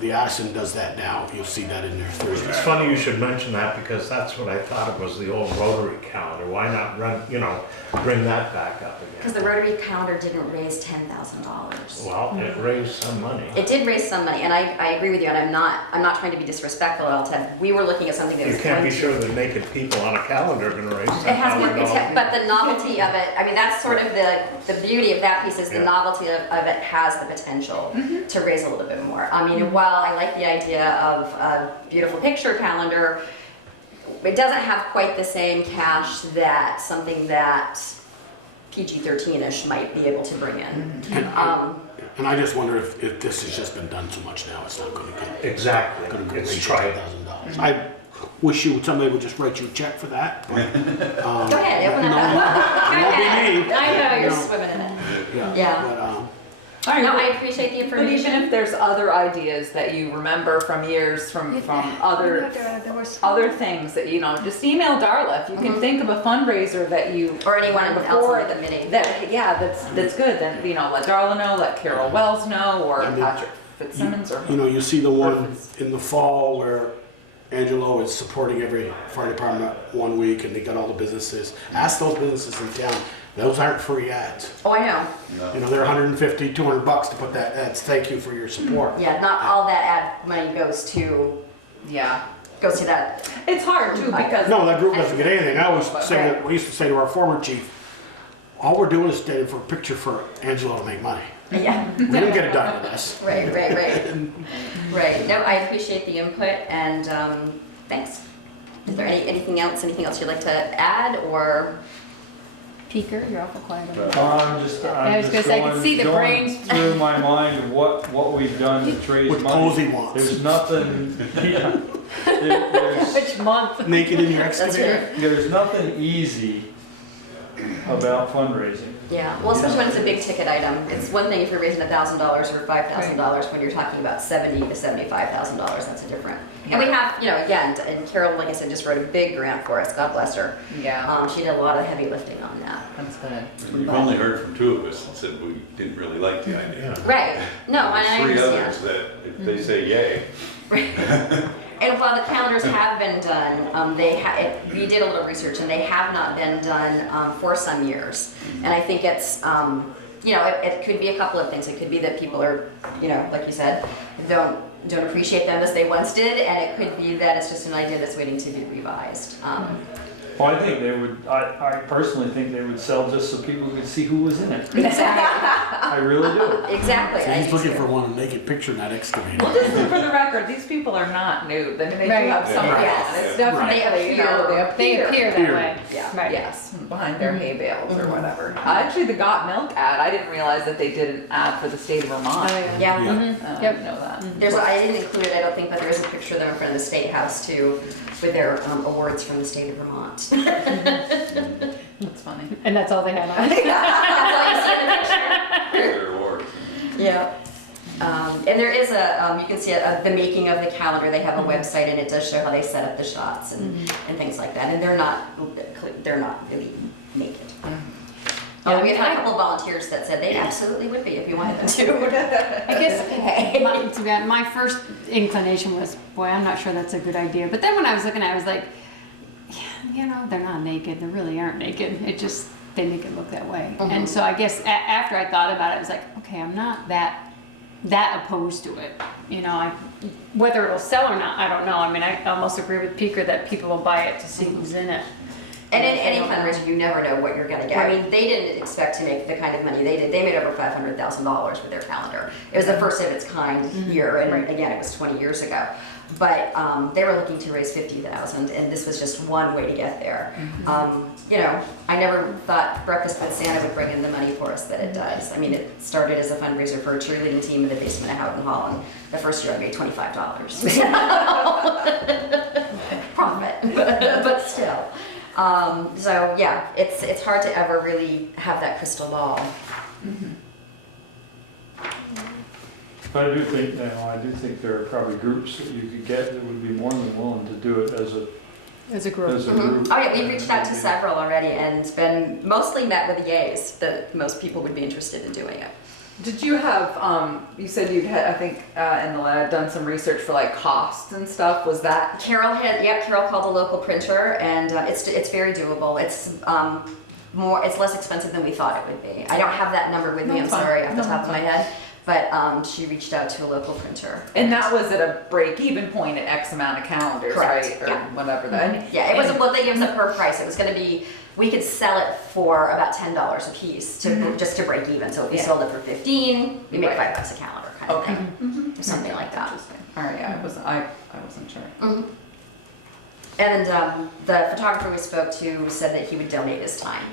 the Addison does that now. You'll see that in there Thursday. It's funny you should mention that because that's what I thought it was, the old Rotary calendar. Why not bring that back up Because again? the Rotary calendar didn't raise $10,000. Well, it raised some money. It did raise some money, and I agree with you, and I'm not trying to be disrespectful at all, Ted. We were looking at something that You was can't going be to. sure that naked people on a calendar are gonna raise It has more, $10,000. but the novelty of it, I mean, that's sort of the beauty of that piece is the Yeah. novelty of it has the potential to raise a little bit more. I mean, while I like the idea of a beautiful picture calendar, it doesn't have quite the same cash that something that PG-13-ish might be able to bring in. And I just wonder if this has just been done so much now, it's not gonna get. Exactly. It's It's tried. $10,000. I wish somebody would just write you a check for that. But, Go ahead, open it no, up. it won't be me. I know, you're No. swimming in it. Yeah. Yeah. But, All right, No, well, I appreciate the but even information. if there's other ideas that you remember from years from other There was other things that just email Darla if you can think of a fundraiser that you Or anyone else before on the committee. that's good. Then let Darla know, let Carol Wells know, or And then- Patrick Fitzsimmons, or you see the one in the fall where Angelo is supporting every fire department 1 week and they got all the businesses. Ask those businesses in town. Those aren't free ads. Oh, I know. They're $150, $200 to put that ads. Thank you for your support. Yeah, not all that ad money goes to that. it's hard too because No, that group doesn't get anything. I always say we used to say to our former chief, all we're doing is standing for a picture for Angelo to make money. Yeah. We didn't get a dime of this. Right. Right. No, I appreciate the input and thanks. Is there anything else you'd like to add or? Peeker, you're awful quiet over there. I'm just gonna say, I can see the going brains. through my mind of what we've done to raise What money. Cozy wants. There's nothing, there's, Which month? Naked in your That's excavator. right. there's nothing easy about fundraising. Yeah, well, especially when it's a big ticket item. It's one thing if you're raising $1,000 or $5,000, when you're talking about $70,000 to $75,000, that's a different. And we have, again, and Carol, like I said, just wrote a big grant for us, God bless her. yeah, She did a lot of heavy lifting on that. that's good. We've only heard from 2 of us that said we didn't really like the idea. Right, no, and I There's 3 understand. others that, if they say yay, And while the calendars have been done, we did a little research, and they have not been done for some years. And I think it's, it could be a couple of things. It could be that people are, like you said, don't appreciate them as they once did, and it could be that it's just an idea that's waiting to be revised. Well, I think they would, I personally think they would sell just so people could see who was in it. Exactly. I really do. Exactly. So I he's do looking too. for one naked picture in that excavator. Well, just for the record, these people are not nude. I mean, they Right. do have some. Right. Yes, it's definitely They they They appear that way. Yeah, Right. yes, behind their hay bales or whatever. Actually, the Got Milk ad, I didn't realize that they did an ad for the state of Vermont. Oh, Yeah. I didn't know that. I didn't include it, I don't think, but there is a picture of them in front of the State House too, with their awards from the state of Vermont. That's funny. And that's all they had on. That's all you see in the picture. their awards. Yeah. And there is you can see the making of the calendar. They have a website, and it does show how they set up the shots and things like that. And they're not really naked. Yeah, We've had a couple of volunteers that said they absolutely would be if you wanted them to. I guess my first inclination was, boy, I'm not sure that's a good idea. But then when I was looking at it, I was like, yeah, they're not naked. They really aren't naked. It just, they make it look that way. And so I guess after I thought about it, I was like, okay, I'm not that opposed to it. Whether it'll sell or not, I don't know. I mean, I almost agree with Peeker that people will buy it to see who's in it. And in any fundraiser, you never know what you're going to get. I mean, they didn't expect to make the kind of money they did. They made over $500,000 with their calendar. It was the first of its kind year, and again, it was 20 years ago. But they were looking to raise $50,000, and this was just one way to get there. I never thought Breakfast with Santa would bring in the money for us that it does. I mean, it started as a fundraiser for a cheerleading team in the basement of Houghton Hall, and the first year I made $25. Profit, but still. So yeah, it's hard to ever really have that crystal ball. But I do think there are probably groups that you could get that would be more than willing to do it as a group. group. Oh yeah, we've reached out to several already and been mostly met with yays that most people would be interested in doing it. Did you have, you said you'd had, I think, in the letter, done some research for like costs and stuff, was that? Carol called the local printer, and it's very doable. It's it's less expensive than we thought it would be. I don't have that number with me, I'm That's fine. sorry, off the No, top of that's my head, but she reached out to a local printer. And that was at a break-even point at X amount of calendars, Correct, right? Or yeah. whatever that. Yeah, it was, well, they gave us a per price. It was gonna be, we could sell it for about $10 a piece to just to break even. So if we Yeah. sold it for 15, we make Right. $5 a calendar kind of Okay. thing. Something like that. All right, yeah, I wasn't sure. Mhm. And the photographer we spoke to said that he would donate his time.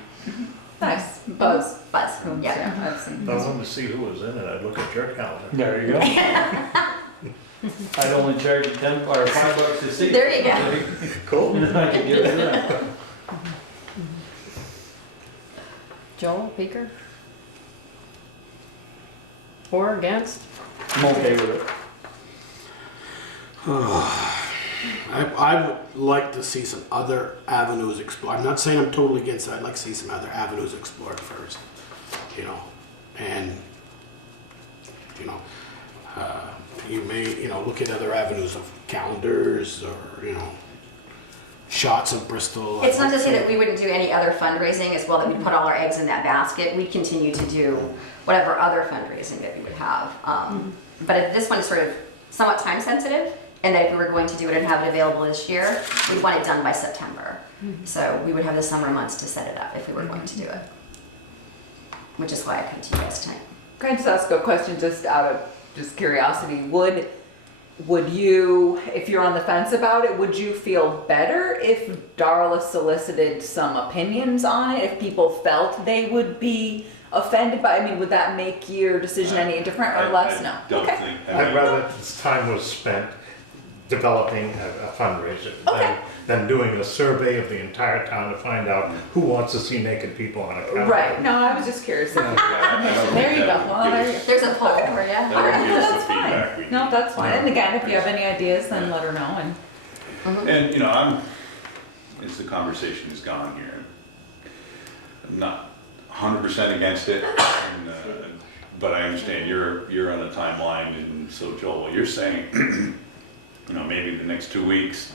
Nice. Buzz. Buzz, Coons, yeah. I've seen. I wanted to see who was in it, I'd look at your calendar. There you go. I'd only charge you $10 or $5 to see. There you go. Cool. I can get rid of that. Joel, Baker? For, against? I'm okay with it. I would like to see some other avenues explored. I'm not saying I'm totally against it. I'd like to see some other avenues explored first, you know, and, you know, you may, you know, look at other avenues of calendars or, you know, shots of Bristol. It's not to say that we wouldn't do any other fundraising as well, that we'd put all our eggs in that basket. We'd continue to do whatever other fundraising that we would have. But this one is sort of somewhat time sensitive, and that if we were going to do it and have it available this year, we'd want it done by September. So we would have the summer months to set it up if we were going to do it. Which is why I come to you guys tonight. Can I just ask a question just out of just curiosity? Would you, if you're on the fence about it, would you feel better if Darla solicited some opinions on it? If people felt they would be offended by, I mean, would that make your decision any different or less? No. I don't Okay. think. I'd rather this time was spent developing a fundraiser Okay. than doing a survey of the entire town to find out who wants to see naked people on a calendar. Right. No, I was just curious. I don't There think you go. that would Well, give there us- you go. There's a poll for you. That would give us the That's feedback fine. we need. No, that's fine. And again, if you have any ideas, then let her know. And And, you know, as the conversation has gone here, I'm not 100% against it, but I understand you're on a timeline, and so Joel, what you're saying, you know, maybe the next 2 weeks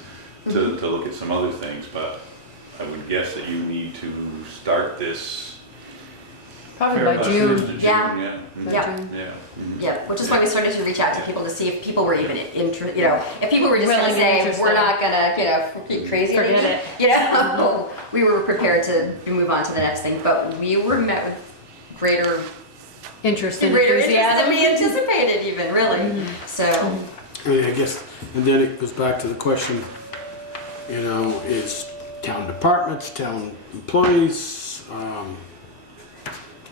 to look at some other things, but I would guess that you need to start this. Probably by first June. of June, Yeah. yeah. By Yeah. June. Yeah. Yeah, which is why we started to reach out to people to see if people were even interested, you know, if people were just gonna Willing and say, interested. we're not gonna, you know, be crazy. Forget it. You know, we were prepared to move on to the next thing, but we were met with greater Interest and interest than enthusiasm. we anticipated even, really. So, I mean, I guess, and then it goes back to the question, you know, is town departments, town employees,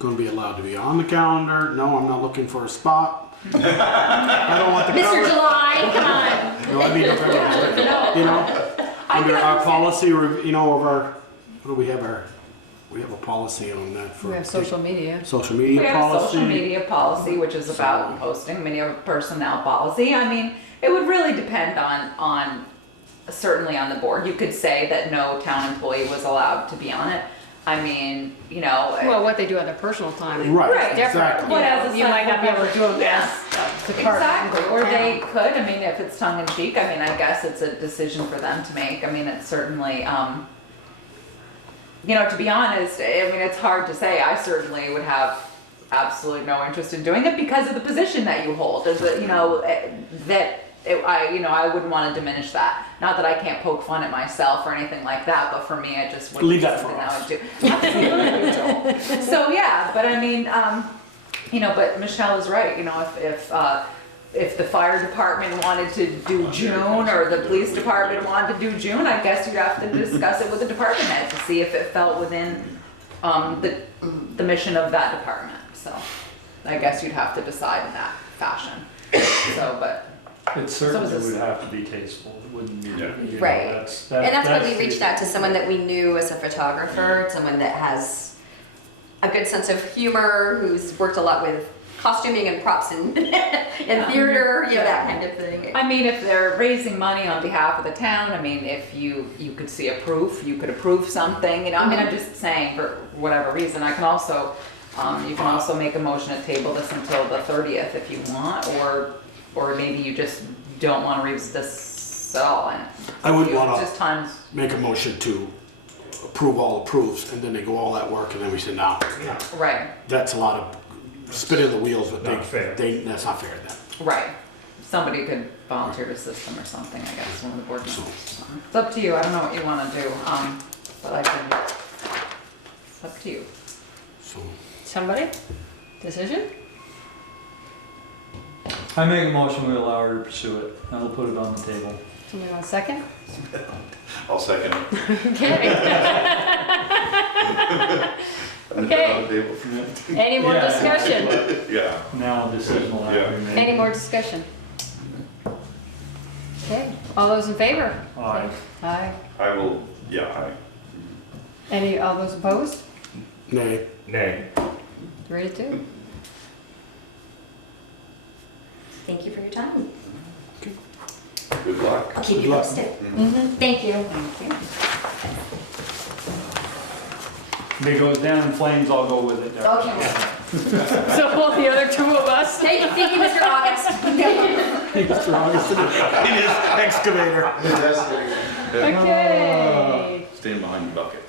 gonna be allowed to be on the calendar? No, I'm not looking for a spot. I don't want the Mr. cover. July, come on. No, I mean, you know, under our policy, or, you know, of our, what do we have we have a policy on that for. We have social media. Social we media have a policy. social media policy, which is about posting. I mean, you have a personnel policy. I mean, it would really depend on certainly on the board. You could say that no town employee was allowed to be on it. I mean, you know. Well, what they do on their personal time. Right, Right, Different. exactly. What as a You might not be able to do them Yeah. as a department. Exactly, or they could, I mean, if it's tongue in cheek, I mean, I guess it's a decision for them to make. I mean, it's certainly, you know, to be honest, I mean, it's hard to say. I certainly would have absolutely no interest in doing it because of the position that you hold. Is that, you know, I wouldn't want to diminish that. Not that I can't poke fun at myself or anything like that, but for me, I just wouldn't. Leave be that for something us. I would do. So yeah, but I mean, you know, but Michelle is right. You know, if the fire department wanted to do June or the police department wanted to do June, I guess you'd have to discuss it with the department head to see if it felt within the mission of that department. So I guess you'd have to decide in that fashion. So, but. It certainly So is this- would have to be tasteful, it wouldn't be, you know, Right. And that's when we the- reached out to someone that we knew as a photographer, someone that has a good sense of humor, who's worked a lot with costuming and props and theater, you know, that kind of thing. I mean, if they're raising money on behalf of the town, I mean, if you could see a proof, you could approve something, you know, I mean, I'm just saying for whatever reason. I can also, You can also make a motion to table this until the 30th if you want, or maybe you just don't want to revisit this at all. And I wouldn't you- wanna just times. make a motion to approve all approves, and then they go all that work, and then we say, no. Right, That's a lot of spinning the wheels, but Not fair. that's not fair to them. right. Somebody could volunteer to system or something, I guess, one of the board members. It's up to you, I don't know what you wanna do, but I can, it's up to you. So, Somebody? Decision? I make a motion, we allow her to pursue it, and we'll put it on the table. Somebody want a second? I'll second it. Okay. Okay. Any more Yeah. discussion? Yeah. Now a decision will have to be made. Any more discussion? Okay, all those in favor? Aye. Aye. I will, All those opposed? nay. Nay. 3 to 2. Thank you for your time. good luck. I'll keep Good you luck. posted. Thank you. Thank you. If it goes down in flames, I'll go with it. Deborah. Okay. So will the other two of us? Thank you, Mr. August. Mr. August in his excavator. Okay. Stand behind the bucket.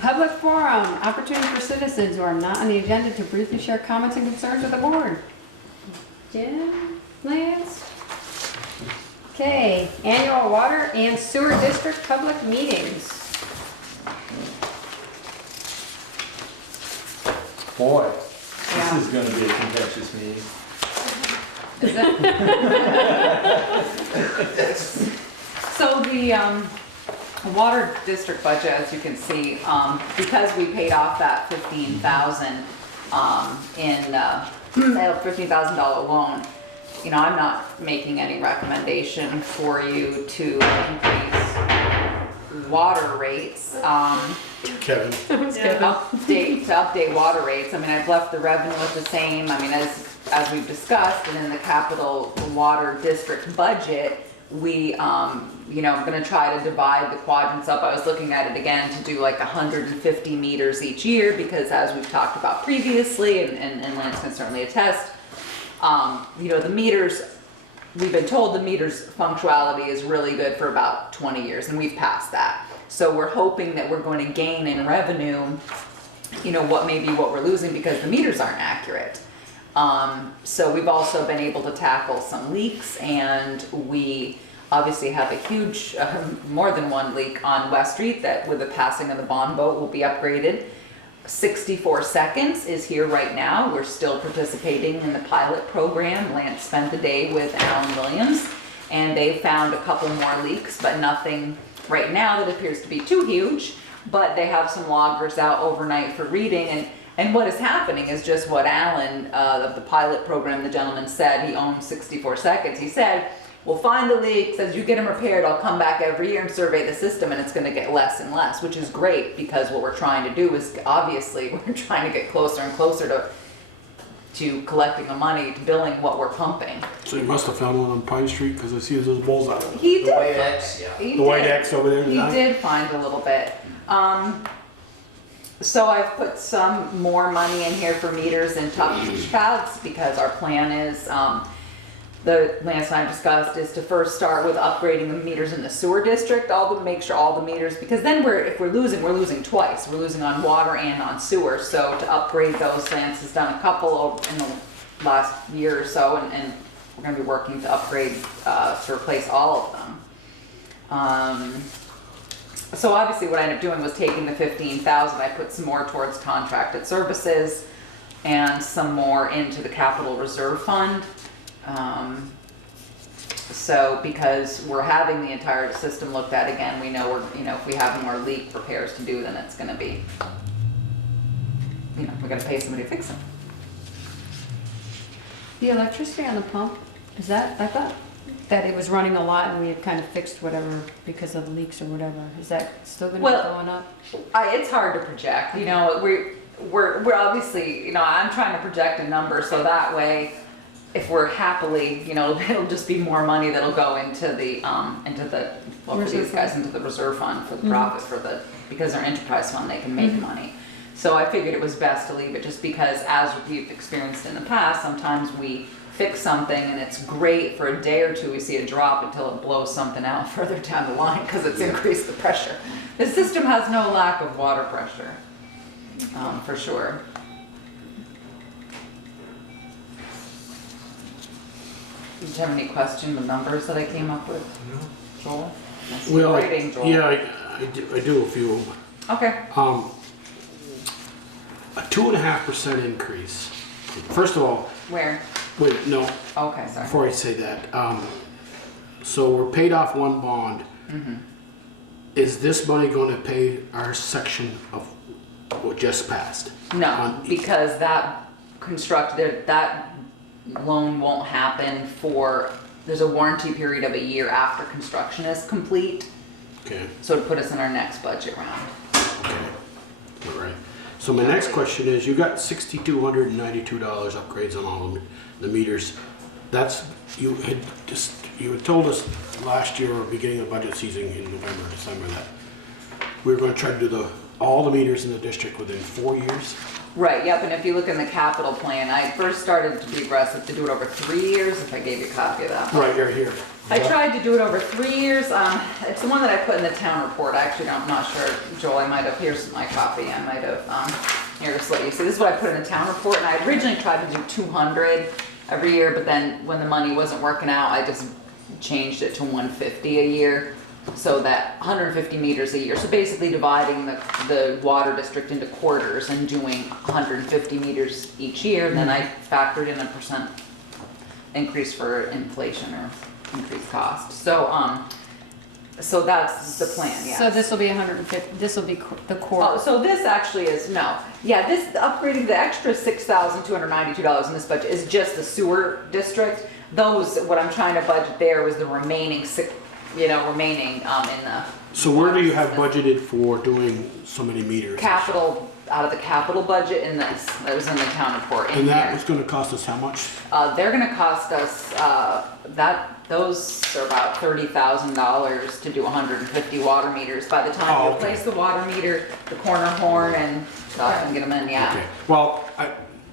Public forum, opportunity for citizens who are not on the agenda to briefly share comments and concerns with the board. Jim, Lance? Okay, annual water and sewer district public meetings. Boy, Yeah. this is gonna be a contentious meeting. Is it? So the water district budget, as you can see, because we paid off that 15,000 in a $15,000 loan, you know, I'm not making any recommendation for you to increase water rates. Kevin. To update water rates. I mean, I've left the revenue at the same. I mean, as we've discussed, and in the capital water district budget, we, you know, I'm gonna try to divide the quadrants up. I was looking at it again to do like 150 meters each year, because as we've talked about previously, and Lance can certainly attest, you know, the meters, we've been told the meters punctuality is really good for about 20 years, and we've passed that. So we're hoping that we're going to gain in revenue, you know, what we're losing because the meters aren't accurate. So we've also been able to tackle some leaks, and we obviously have a huge, more than one leak on West Street that with the passing of the bond vote will be upgraded. 64 Seconds is here right now. We're still participating in the pilot program. Lance spent the day with Alan Williams, and they found a couple more leaks, but nothing right now that appears to be too huge. But they have some loggers out overnight for reading, and what is happening is just what Alan of the pilot program, the gentleman said. He owns 64 Seconds. He said, we'll find the leaks, as you get them repaired, I'll come back every year and survey the system, and it's gonna get less and less, which is great, because what we're trying to do is, obviously, we're trying to get closer and closer to collecting the money, to billing what we're pumping. So you must have found one on Pine Street, because I see there's balls out of it. He did. The white X, yeah. He The white did. X over there. He tonight? did find a little bit. So I've put some more money in here for meters and touchpads, because our plan is, the Lance and I discussed, is to first start with upgrading the meters in the sewer district, make sure all the meters, because then if we're losing twice. We're losing on water and on sewer. So to upgrade those, Lance has done a couple in the last year or so, and we're gonna be working to upgrade, to replace all of them. So obviously what I ended up doing was taking the 15,000, I put some more towards contracted services and some more into the capital reserve fund. So because we're having the entire system looked at again, we know if we have more leak repairs to do, then it's gonna be, we're gonna pay somebody to fix them. The electricity on the pump, is that, I thought that it was running a lot and we had kind of fixed whatever because of the leaks or whatever. Is that still gonna be going up? It's hard to project, we're obviously, I'm trying to project a number so that way, if we're happily, it'll just be more money that'll go into the, for these guys, into the reserve fund for the profit because they're enterprise fund, they can make money. So I figured it was best to leave it just because, as we've experienced in the past, sometimes we fix something and it's great for a day or two, we see a drop until it blows something out further down the line because it's increased the pressure. The system has no lack of water pressure, for sure. Did you have any questions of numbers that I came up with? No. Joel? I see you Well, writing, Joel. yeah, I do a few. Okay. A 2.5% increase. First of all, Where? wait, no, Okay, sorry. before I say that, so we're paid off one bond. Mm-hmm. Is this money going to pay our section of what just passed? No, because that that loan won't happen there's a warranty period of a year after construction is complete. Okay, So it'd put us in our next budget round. okay, all right. So my next question is, you got $6,292 upgrades on all the meters. That's, you had told us last year or beginning of budget season in November, December that we were going to try to do all the meters in the district within 4 years. Right, yep, and if you look in the capital plan, I first started to be aggressive to do it over 3 years, if I gave you a copy of that. Right, you're here. I tried to do it over 3 years. It's the one that I put in the town report. I actually I'm not sure, Joel, I might have, here's my copy. I might have, here, just let you see. This is what I put in the town report, and I originally tried to do 200 every year, but then when the money wasn't working out, I just changed it to 150 a year. So that 150 meters a year. So basically dividing the water district into quarters and doing 150 meters each year. And then I factored in a % increase for inflation or increased cost. So, so that's the plan, yeah. So this will be 150, this will be the core. Oh, so this actually is, no. Yeah, this upgrading the extra $6,292 in this budget is just the sewer district. Those, what I'm trying to budget there was the remaining remaining in the. So where do you have budgeted for doing so many meters? Capital, out of the capital budget in this, that was in the town report in And that here. was gonna cost us how much? They're gonna cost us, those are about $30,000 to do 150 water meters. By the time Oh, you okay. replace the water meter, the corner horn and stuff and get them in, yeah. Okay, well,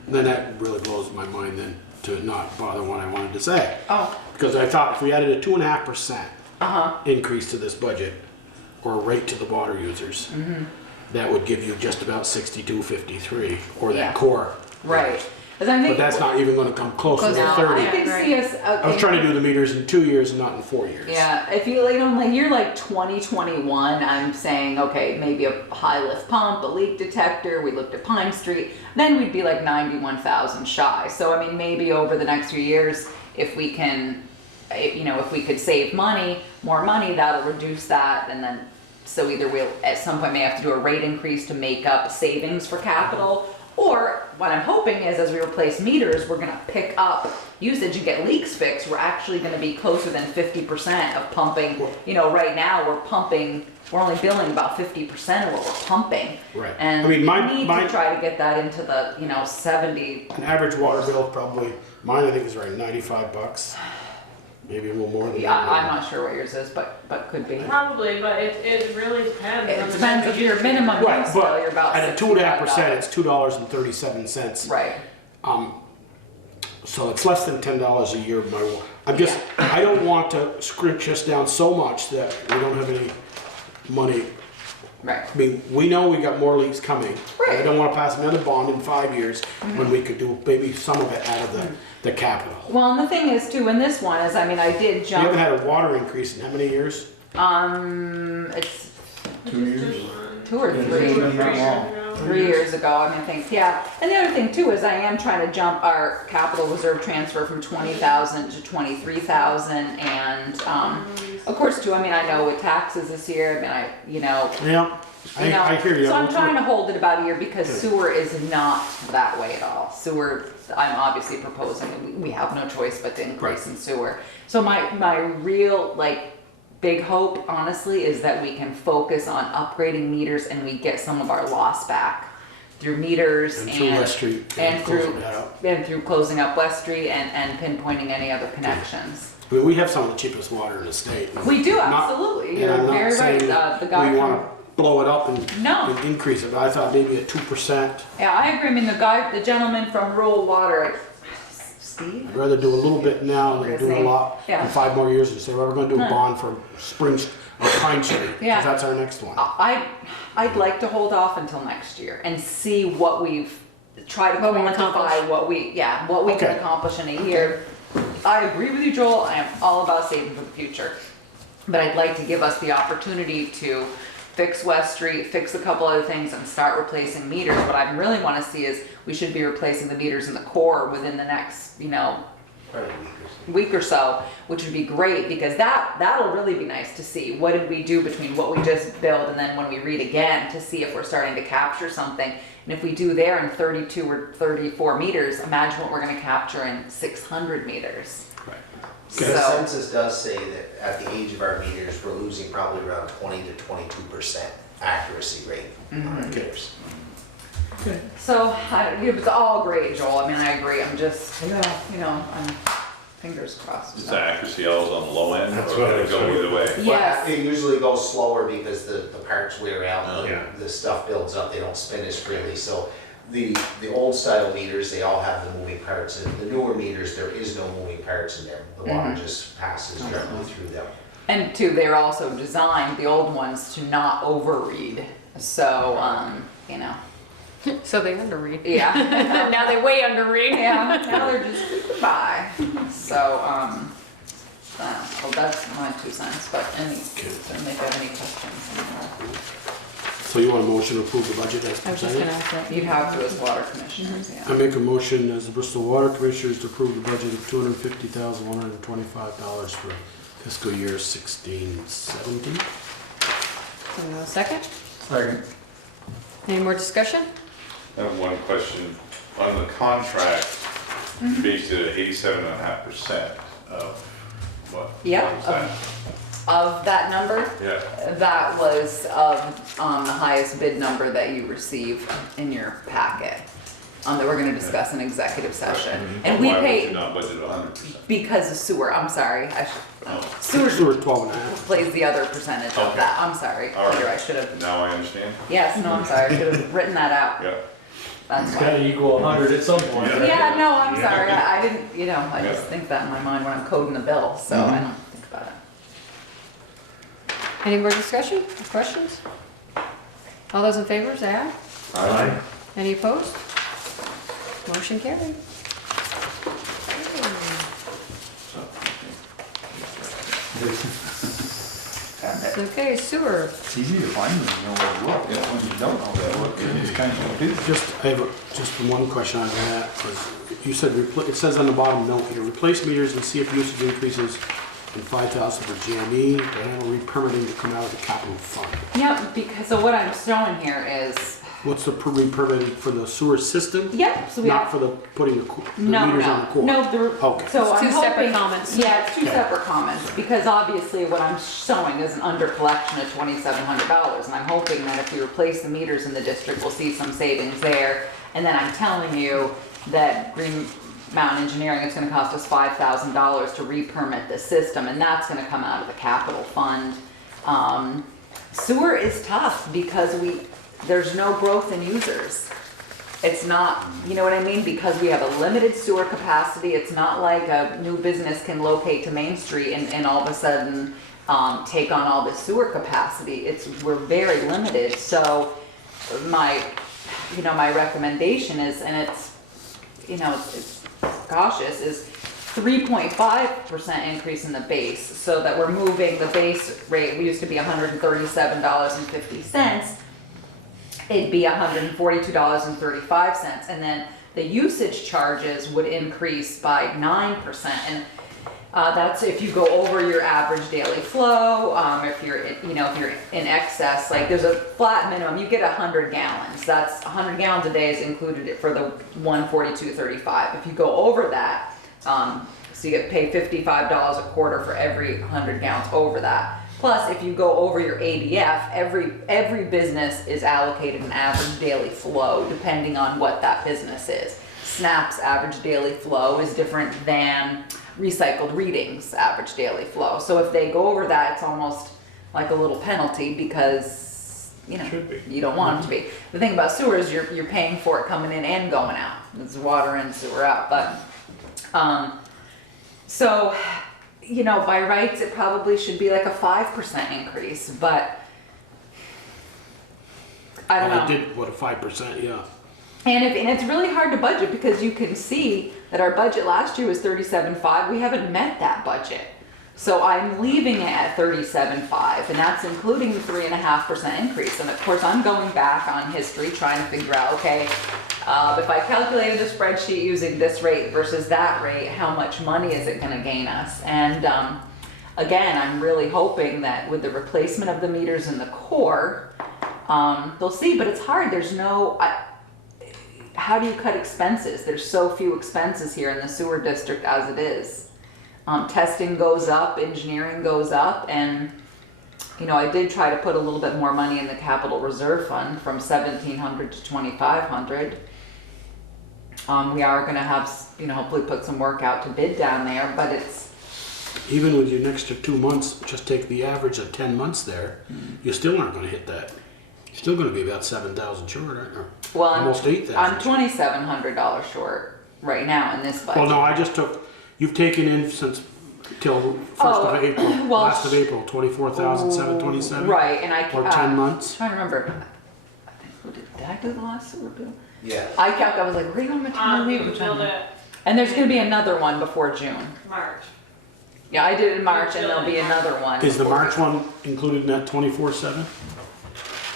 then that really blows my mind then to not bother what I wanted to say. Oh. Because I thought if we added a 2.5% Uh-huh. increase to this budget, or rate to the water users, Mm-hmm. that would give you just about 62.53, or Yeah. that core. Right. 'Cause I think. But that's not even gonna come close to Close the enough. 30. I can see us. I was trying to do the meters in 2 years and not in 4 years. Yeah, if you like, like you're like 2021, I'm saying, okay, maybe a high lift pump, a leak detector, we looked at Pine Street, then we'd be like 91,000 shy. So I mean, maybe over the next few years, if we can, if we could save more money, that'll reduce that, and then, so either we'll, at some point may have to do a rate increase to make up savings for capital, or what I'm hoping is as we replace meters, we're gonna pick up usage and get leaks fixed. We're actually gonna be closer than 50% of pumping. Right now we're only billing about 50% of what we're pumping. Right. And I mean, we need to try to get that into the, 70. An average water bill, probably, mine I think is around $95, maybe a little more than Yeah, that. I'm not sure what yours is, but could be. Probably, but it really depends. It on the depends type if of your use. minimum Right, use bill, but you're about at a 2.5%, it's $2.37. Right. So it's less than $10 a year. I don't want to scrunch us down so much that we don't have any money. Right. I mean, we know we got more leaks coming. Right. I don't want to pass another bond in 5 years when we could do maybe some of it out of the capital. Well, and the thing is too, in this one is, I did We jump. haven't had a water increase in how many years? It's 2 years. 2 or 3. 3 years ago, I think, yeah. And the other thing too is I am trying to jump our capital reserve transfer from 20,000 to 23,000, and of course too, I know with taxes this year, Yeah, I hear you. So I'm trying to hold it about a year because sewer is not that way at all. Sewer, I'm obviously proposing, we have no choice but to increase in sewer. So my real big hope, honestly, is that we can focus on upgrading meters and we get some of our loss back through meters And through West Street, and closing that up. through closing up West Street and pinpointing any other connections. I mean, we have some of the cheapest water in the state. We do, Not- absolutely. and You're I'm not very right. saying The guy we want to blow it up and No. and increase it. I thought maybe at 2%. Yeah, I agree. I mean, the gentleman from Rural Water, Steve? I'd rather do a little bit now than do a lot Yeah. in 5 more years and say, well, we're gonna do a bond for Pine Street. 'Cause Yeah. that's our next one. I'd like to hold off until next year and see what we've, try to What we quantify accomplish. what we can Okay. accomplish in a year. I agree with you, Joel, I am all about saving for the future. But I'd like to give us the opportunity to fix West Street, fix a couple other things and start replacing meters. What I really wanna see is, we should be replacing the meters in the core within the next, week or so, which would be great, because that'll really be nice to see. What did we do between what we just built and then when we read again, to see if we're starting to capture something. And if we do there in 32 or 34 meters, imagine what we're gonna capture in 600 meters. Okay. The So, census does say that at the age of our meters, we're losing probably around 20 to 22% accuracy rate on our meters. so it was all great, Joel. I mean, I agree. I'm just, I'm fingers crossed. Is the accuracy always on the low end, That's or what I can it was go saying. either way? Yes. It usually goes slower because the parts wear out, Yeah. the stuff builds up, they don't spin as freely. So the old style meters, they all have the moving parts, and the newer meters, there is no moving parts in them. The water just passes directly through them. And two, they're also designed, the old ones, to not overread. So, So they underread. yeah. Now they way underread. Yeah, now they're just goodbye. So, well, that's my 2 cents, but if you have any questions, So you want a motion to approve the budget as I was just gonna presented? ask that. you'd have to as water commissioners, I yeah. make a motion as the Bristol Water Commissioners to approve the budget of $250,125 for fiscal year 16-17. Second? Second. Any more discussion? I have one question. On the contract, you based it at 87.5% of what? Yep. What was that? Of that number, Yeah. that was of the highest bid number that you received in your packet, that we're gonna discuss in executive session. And we Why would you pay, not budget 100%? because of sewer, I'm sorry, Oh. sewer Sewer 12.5. plays the other percentage of Okay. that, I'm sorry, All right. Peter, I should have, Now I understand? yes, no, I'm sorry, I should have written that out, Yeah. that's It's why. gotta equal 100 at some point. Yeah. Yeah, no, I'm sorry, I didn't, I just Yeah. think that in my mind when I'm coding the bill, so I don't think about it. Any more discussion or questions? All those in favor, say aye. Aye. Any opposed? Motion carried. Okay, sewer. It's easy to find when you know where to look. Yeah, when you don't know where to look, it's kind of confusing. I have just one question on that, was you said, it says on the bottom note here, replace meters and see if usage increases in 5,000 for GME to handle re-permitting to come out of the capital fund. Yeah, because, so what I'm showing here is, What's the re-permitting for the sewer system? yep, so we Not have. for the putting the No, meters on the core? no, Okay. so It's I'm two separate hoping- comments. Yeah, it's two Okay. separate comments, because obviously what I'm showing is an under collection of $2,700, and I'm hoping that if we replace the meters in the district, we'll see some savings there. And then I'm telling you that Green Mountain Engineering, it's gonna cost us $5,000 to re-permit the system, and that's gonna come out of the capital fund. Sewer is tough because there's no growth in users. It's not, you know what I mean? Because we have a limited sewer capacity, it's not like a new business can locate to Main Street and all of a sudden, take on all this sewer capacity. We're very limited, so my recommendation is, and it's cautious, is 3.5% increase in the base, so that we're moving the base rate, we used to be $137.50. It'd be $142.35, and then the usage charges would increase by 9%, and that's if you go over your average daily flow. If you're in excess, like there's a flat minimum, you get 100 gallons. That's 100 gallons a day is included for the 142.35. If you go over that, so you get paid $55 a quarter for every 100 gallons over that. Plus, if you go over your ADF, every business is allocated an average daily flow depending on what that business is. SNAP's average daily flow is different than Recycled Reading's average daily flow. So if they go over that, it's almost like a little penalty because you know, Should be. you don't want them to be. The thing about sewers, you're paying for it coming in and going out. It's water in, sewer out, but, so, you know, by rights, it probably should be like a 5% increase, but I don't know. I did, what, a 5%, yeah. And it's really hard to budget because you can see that our budget last year was 37.5. We haven't met that budget. So I'm leaving it at 37.5, and that's including the 3.5% increase. And of course, I'm going back on history, trying to figure out, okay, if I calculated a spreadsheet using this rate versus that rate, how much money is it gonna gain us? And again, I'm really hoping that with the replacement of the meters in the core, they'll see, but it's hard. There's no, how do you cut expenses? There's so few expenses here in the sewer district as it is. Testing goes up, engineering goes up, and you know, I did try to put a little bit more money in the capital reserve fund from 1,700 to 2,500. We are going to have, you know, hopefully put some work out to bid down there, but it's Even with your next 2 months, just take the average of 10 months there, you still aren't gonna hit that. You're still gonna be about 7,000 short, aren't you? well, Almost 8,000. I'm $2,700 short right now in this budget. Well, no, I just took, you've taken in since, till first of April, well, last of April, 24,727? Right, and I Or 10 months? trying to remember. I think, did I do the last sewer bill? Yeah. I was like, where are you on maternity leave? I'm We trying billed to- it And there's gonna be another one before June. March. Yeah, I did it in March, and there'll be another one. Is the before- March one included in that 24/7?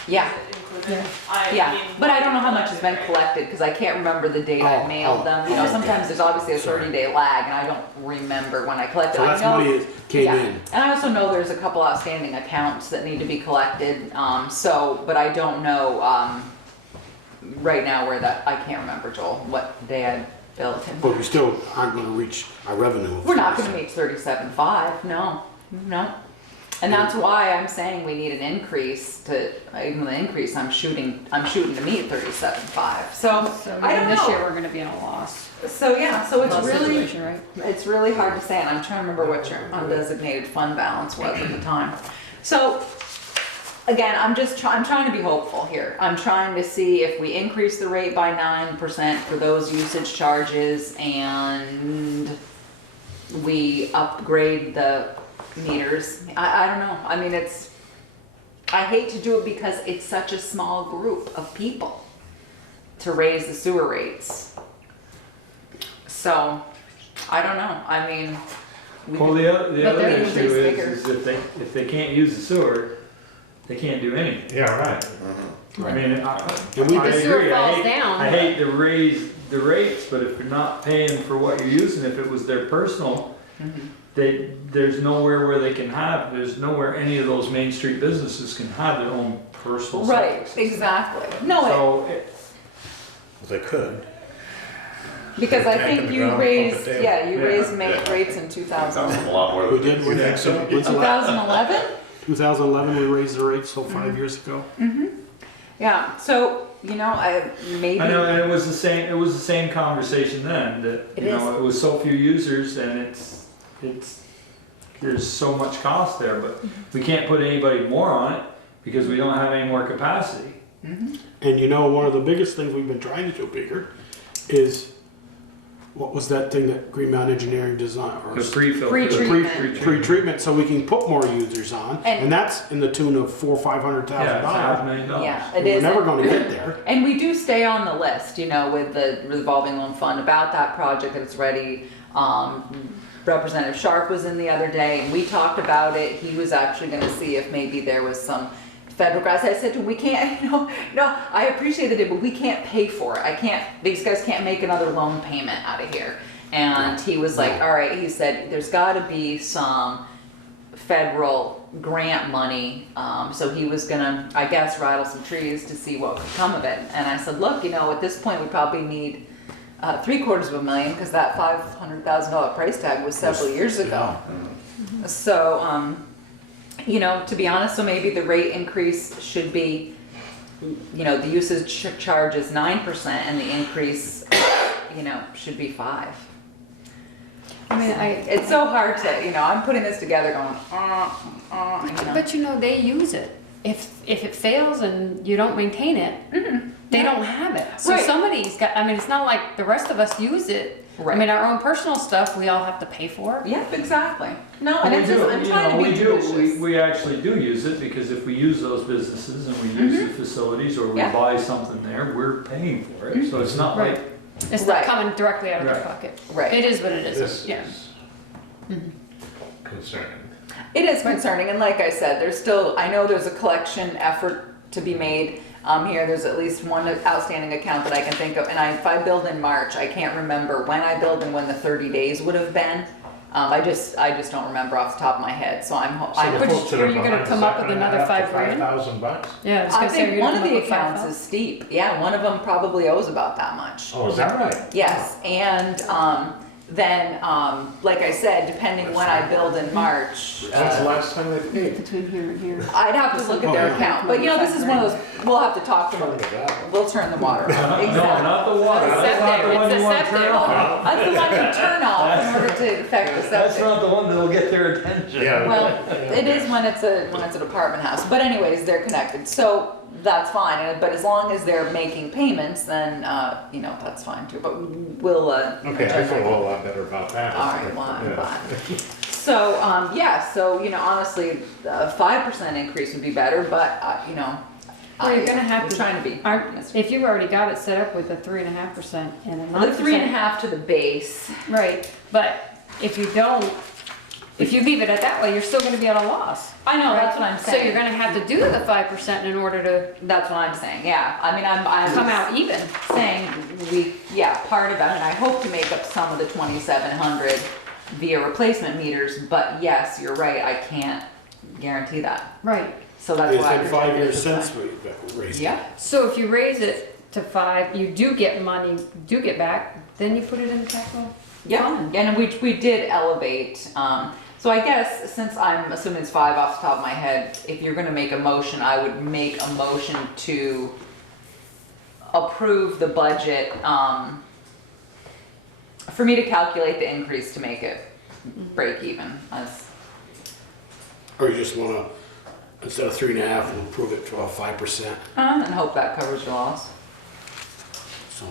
Yeah, Included. I yeah, mean, but I don't know how much has been collected, because I can't remember the date I Oh, mailed oh, them. You know, oh, sometimes there's obviously a Sorry. 30-day lag, and I don't remember when I collected. So I that's know- money that came yeah. in. And I also know there's a couple outstanding accounts that need to be collected, but I don't know, right now where that, I can't remember, Joel, what day I billed him. But we still aren't gonna reach our revenue. of We're not gonna 37. meet 37.5, no. And that's why I'm saying we need an increase to, even with the increase, I'm shooting to meet 37.5. So, So I don't this year, know. we're gonna be in a loss. So, yeah, so it's Loss really, situation, right? it's really hard to say, and I'm trying to remember what your undesignated fund balance was at the time. So, again, I'm trying to be hopeful here. I'm trying to see if we increase the rate by 9% for those usage charges and we upgrade the meters. I don't know. I mean, I hate to do it because it's such a small group of people to raise the sewer rates. So, I don't know. I mean, Well, the other But they're issue usually is bigger. if they can't use the sewer, they can't do anything. Yeah, right. I mean, I And we- I The sewer agree, falls down, I but- hate to raise the rates, but if you're not paying for what you're using, if it was their personal, there's nowhere where they can there's nowhere any of those Main Street businesses can have their own personal right, septic system. exactly. No, So, They could. because I Tank in think the you ground, pump raised, it down. yeah, you Yeah. raised main Yeah. rates in 2000. A lot more We than did, You think so? when's the last- 2011? 2011, we raised the rates, so 5 years ago. Yeah, so, you know, maybe. I know, and it was the same conversation then, that, It you know, is. it was so few users and there's so much cost there, but we can't put anybody more on it because we don't have any more capacity. And you know, one of the biggest things we've been trying to do bigger is, what was that thing that Green Mountain Engineering designed? or The pre-filter. Pre-treatment. Pre-treatment, so we can put more users on, And- and that's in the tune of $400,000 or Yeah, it's $500,000. Yeah, it We're is. never gonna get there. And we do stay on the list, you know, with the revolving loan fund about that project, and it's ready. Representative Sharp was in the other day, and we talked about it. He was actually gonna see if maybe there was some federal grants. I said to him, we can't, no, I appreciated it, but we can't pay for it. These guys can't make another loan payment out of here. And he was like, all right, he said, there's gotta be some federal grant money. So he was gonna, I guess, rattle some trees to see what could come of it. And I said, look, you know, at this point, we probably need $750,000, because that $500,000 price tag was several years ago. So, you know, to be honest, so maybe the rate increase should be, you know, the usage charge is 9% and the increase, you know, should be 5%. I mean, It's so hard to, you know, I'm putting this together going, you know. but you know, they use it. if it fails and you don't maintain it, they don't have it. So Right. somebody's got, I mean, it's not like the rest of us use it. Right. I mean, our own personal stuff, we all have to pay for. Yep, exactly. No, Well, and we it's just, do, I'm you trying know, to be we do, judicious. we actually do use it, because if we use those businesses and we use the facilities, or we Yeah. buy something there, we're paying for it, so it's not like, It's not Right. coming directly out of their Right. pocket. Right. It is what it is. This Yeah. is concerning. It is concerning, and like I said, there's still, I know there's a collection effort to be made. Here, there's at least one outstanding account that I can think of, and if I billed in March, I can't remember when I billed and when the 30 days would have been. I just don't remember off the top of my head, so I'm Which folks that are you gonna behind, come is up that with gonna another add up to 5 grand? $5,000? Yeah, I was I gonna say, think you're one gonna of come the up with accounts 5,000? is steep. Yeah, one of them probably owes about that much. Oh, is that right? Yes, and then, like I said, depending when I billed in March, When's the last time they paid? Between here and here. I'd have to look at their account. But you know, this is one of those, we'll have to talk to them. We'll turn the water off. no, Exactly. not the water, that's not the Septic, one it's you a wanna septic. turn off. That's the one you turn off in order to affect the That's septic. not the one that'll get their attention. Yeah. Well, it is when it's an apartment house. But anyways, they're connected. So that's fine. But as long as they're making payments, then, you know, that's fine too. But we'll, Okay, I feel a whole lot better about that. All right, well, I'm Yeah. fine. So, yeah, so, you know, honestly, a 5% increase would be better, but, you know. Well, you're gonna have we're to. trying to be. If you've already got it set up with a 3.5% and a 9%. The 3.5 to the base. Right, but if you don't, if you leave it at that way, you're still gonna be at a loss. I know, right? that's what I'm So saying. you're gonna have to do the 5% in order to That's what I'm saying, yeah. I mean, I'm come out even. saying part of it, I mean, I hope to make up some of the 2,700 via replacement meters, but yes, you're right, I can't guarantee that. Right. So that's It's why. been 5 years since we raised it. Yeah, So if you raise it to 5, you do get money, do get back, then you put it in the capital. yeah, and we did elevate, so I guess, since I'm assuming it's 5 off the top of my head, if you're gonna make a motion, I would make a motion to approve the budget, for me to calculate the increase to make it break even, as, Or you just wanna, instead of 3.5, we'll improve it to a 5%. and hope that covers your loss. So,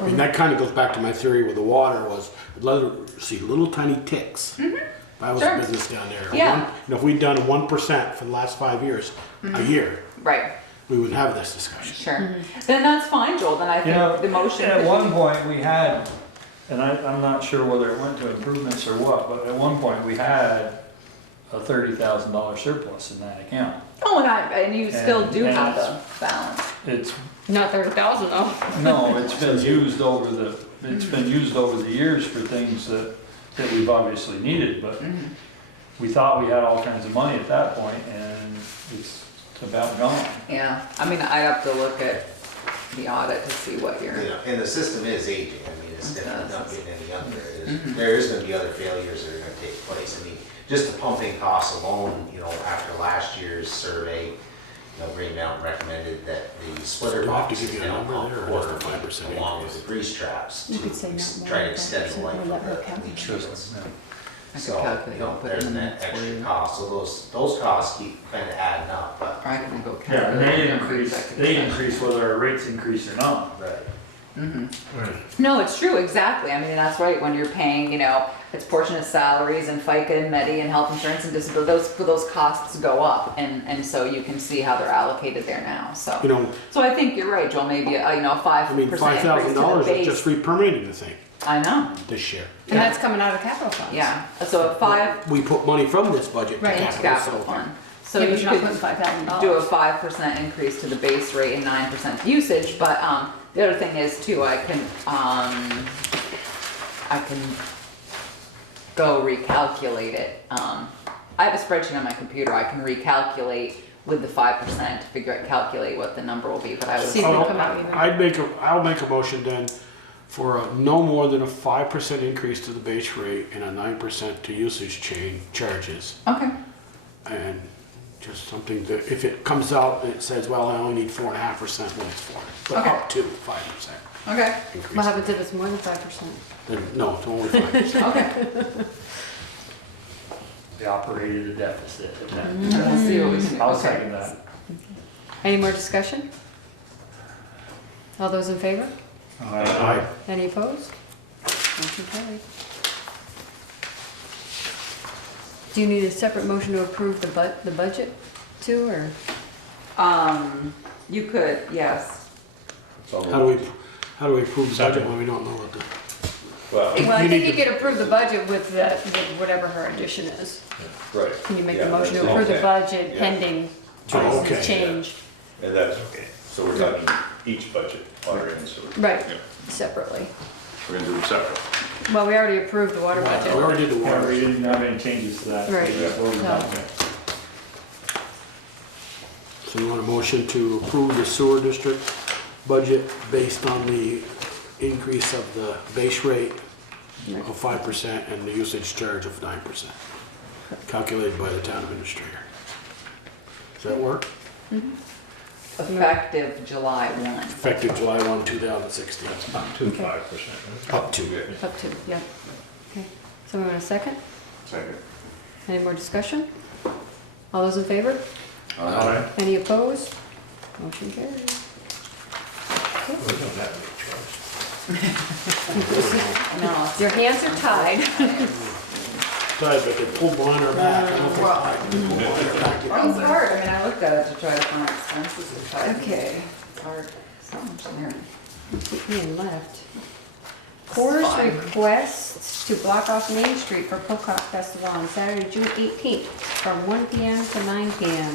I mean, that kinda goes back to my theory with the water was, I'd love to see little tiny ticks. If I was Sure. a business down there. Yeah. You know, if we'd done 1% for the last 5 years, a year, Right, we wouldn't have this discussion. sure. Then that's fine, Joel, then I You know, think the motion. at one point, we had, and I'm not sure whether it went to improvements or what, but at one point, we had a $30,000 surplus in that account. Oh, and you still And- do and have it's- the balance. It's, Not 30,000 though. no, it's been used over the years for things that we've obviously needed, but we thought we had all kinds of money at that point, and it's about gone. Yeah, I mean, I'd have to look at the audit to see what you're. You know, and the system is aging, I mean, it's definitely not getting any younger. Mm-hmm. There is gonna be other failures that are gonna take place. I mean, just the pumping costs alone, you know, after last year's survey, you know, Green Mountain recommended that the splitter Do I have to boxes give you a now number pump there, or quarter just a 5% along with increase? the grease traps You to could say not more try to than extend the 5%, life we'll of let her the calculate. shields. I could So, calculate you know, it, put it there's in that for extra you. cost, so those costs keep kinda adding up, but. I can go Yeah, and calculate. they increase whether our rates increase or not. Right. No, it's true, exactly. I mean, that's right, when you're paying, you know, it's portion of salaries and FICA and Medi and health insurance and disability, those costs go up. And so you can see how they're allocated there now, so. You know, So I think you're right, Joel, maybe, a 5% I mean, increase to the $5,000 is just base. re-permitting the thing I know, this year. And that's coming out of capital funds. yeah, so a 5, We put money from this budget to Right, into capital, capital so. fund. So Yeah, you but you're not could putting $5,000. do a 5% increase to the base rate and 9% usage, but, the other thing is too, I can go recalculate it. I have a spreadsheet on my computer, I can recalculate with the 5% to calculate what the number will be, but I was. See if we come out even. I'll make a motion then for no more than a 5% increase to the base rate and a 9% to usage charges. Okay, And just something that, if it comes out and it says, well, I only need 4.5%, well, it's 4, but Okay. up to 5% okay, increase. What happens if it's more than 5%? Then, no, it's only 5%. okay. They operated a deficit. We'll see what we can do. I'll Okay. second that. Any more discussion? All those in favor? Aye. Any opposed? Motion carried. Do you need a separate motion to approve the budget too, or? You could, yes. How do we approve the budget when we don't know what the? Well, Well, I You think need you could approve the budget with whatever her addition is. right. Can you make Yeah, the motion to that's approve the okay. budget Yeah. pending Oh, okay. change? And that's okay. So we're talking each budget water and sewer. Right, Yeah. separately. We're gonna do them separate. Well, we already approved the water We budget. already did the Yeah, we water. didn't have any changes to that. Right. Yeah, we're No. done. So you want a motion to approve the sewer district budget based on the increase of the base rate of 5% and the usage charge of 9%, calculated by the town administrator. Does that work? Effective July 1. Effective July 1, 2016. Up to 5%. Up to. Up to, yeah. Okay, someone want a second? Second. Any more discussion? All those in favor? Aye. Any opposed? Motion carries. We don't have any choice. No, Your hands are tied. But they pulled one or back. I don't think I can pull one or back. it's hard. I mean, I looked at it to try to find expenses. Okay. It's hard. It's not much in there. Keep me left. Coors Fine. requests to block off Main Street for Pocock Festival on Saturday, June 18th, from 1 PM to 9 PM.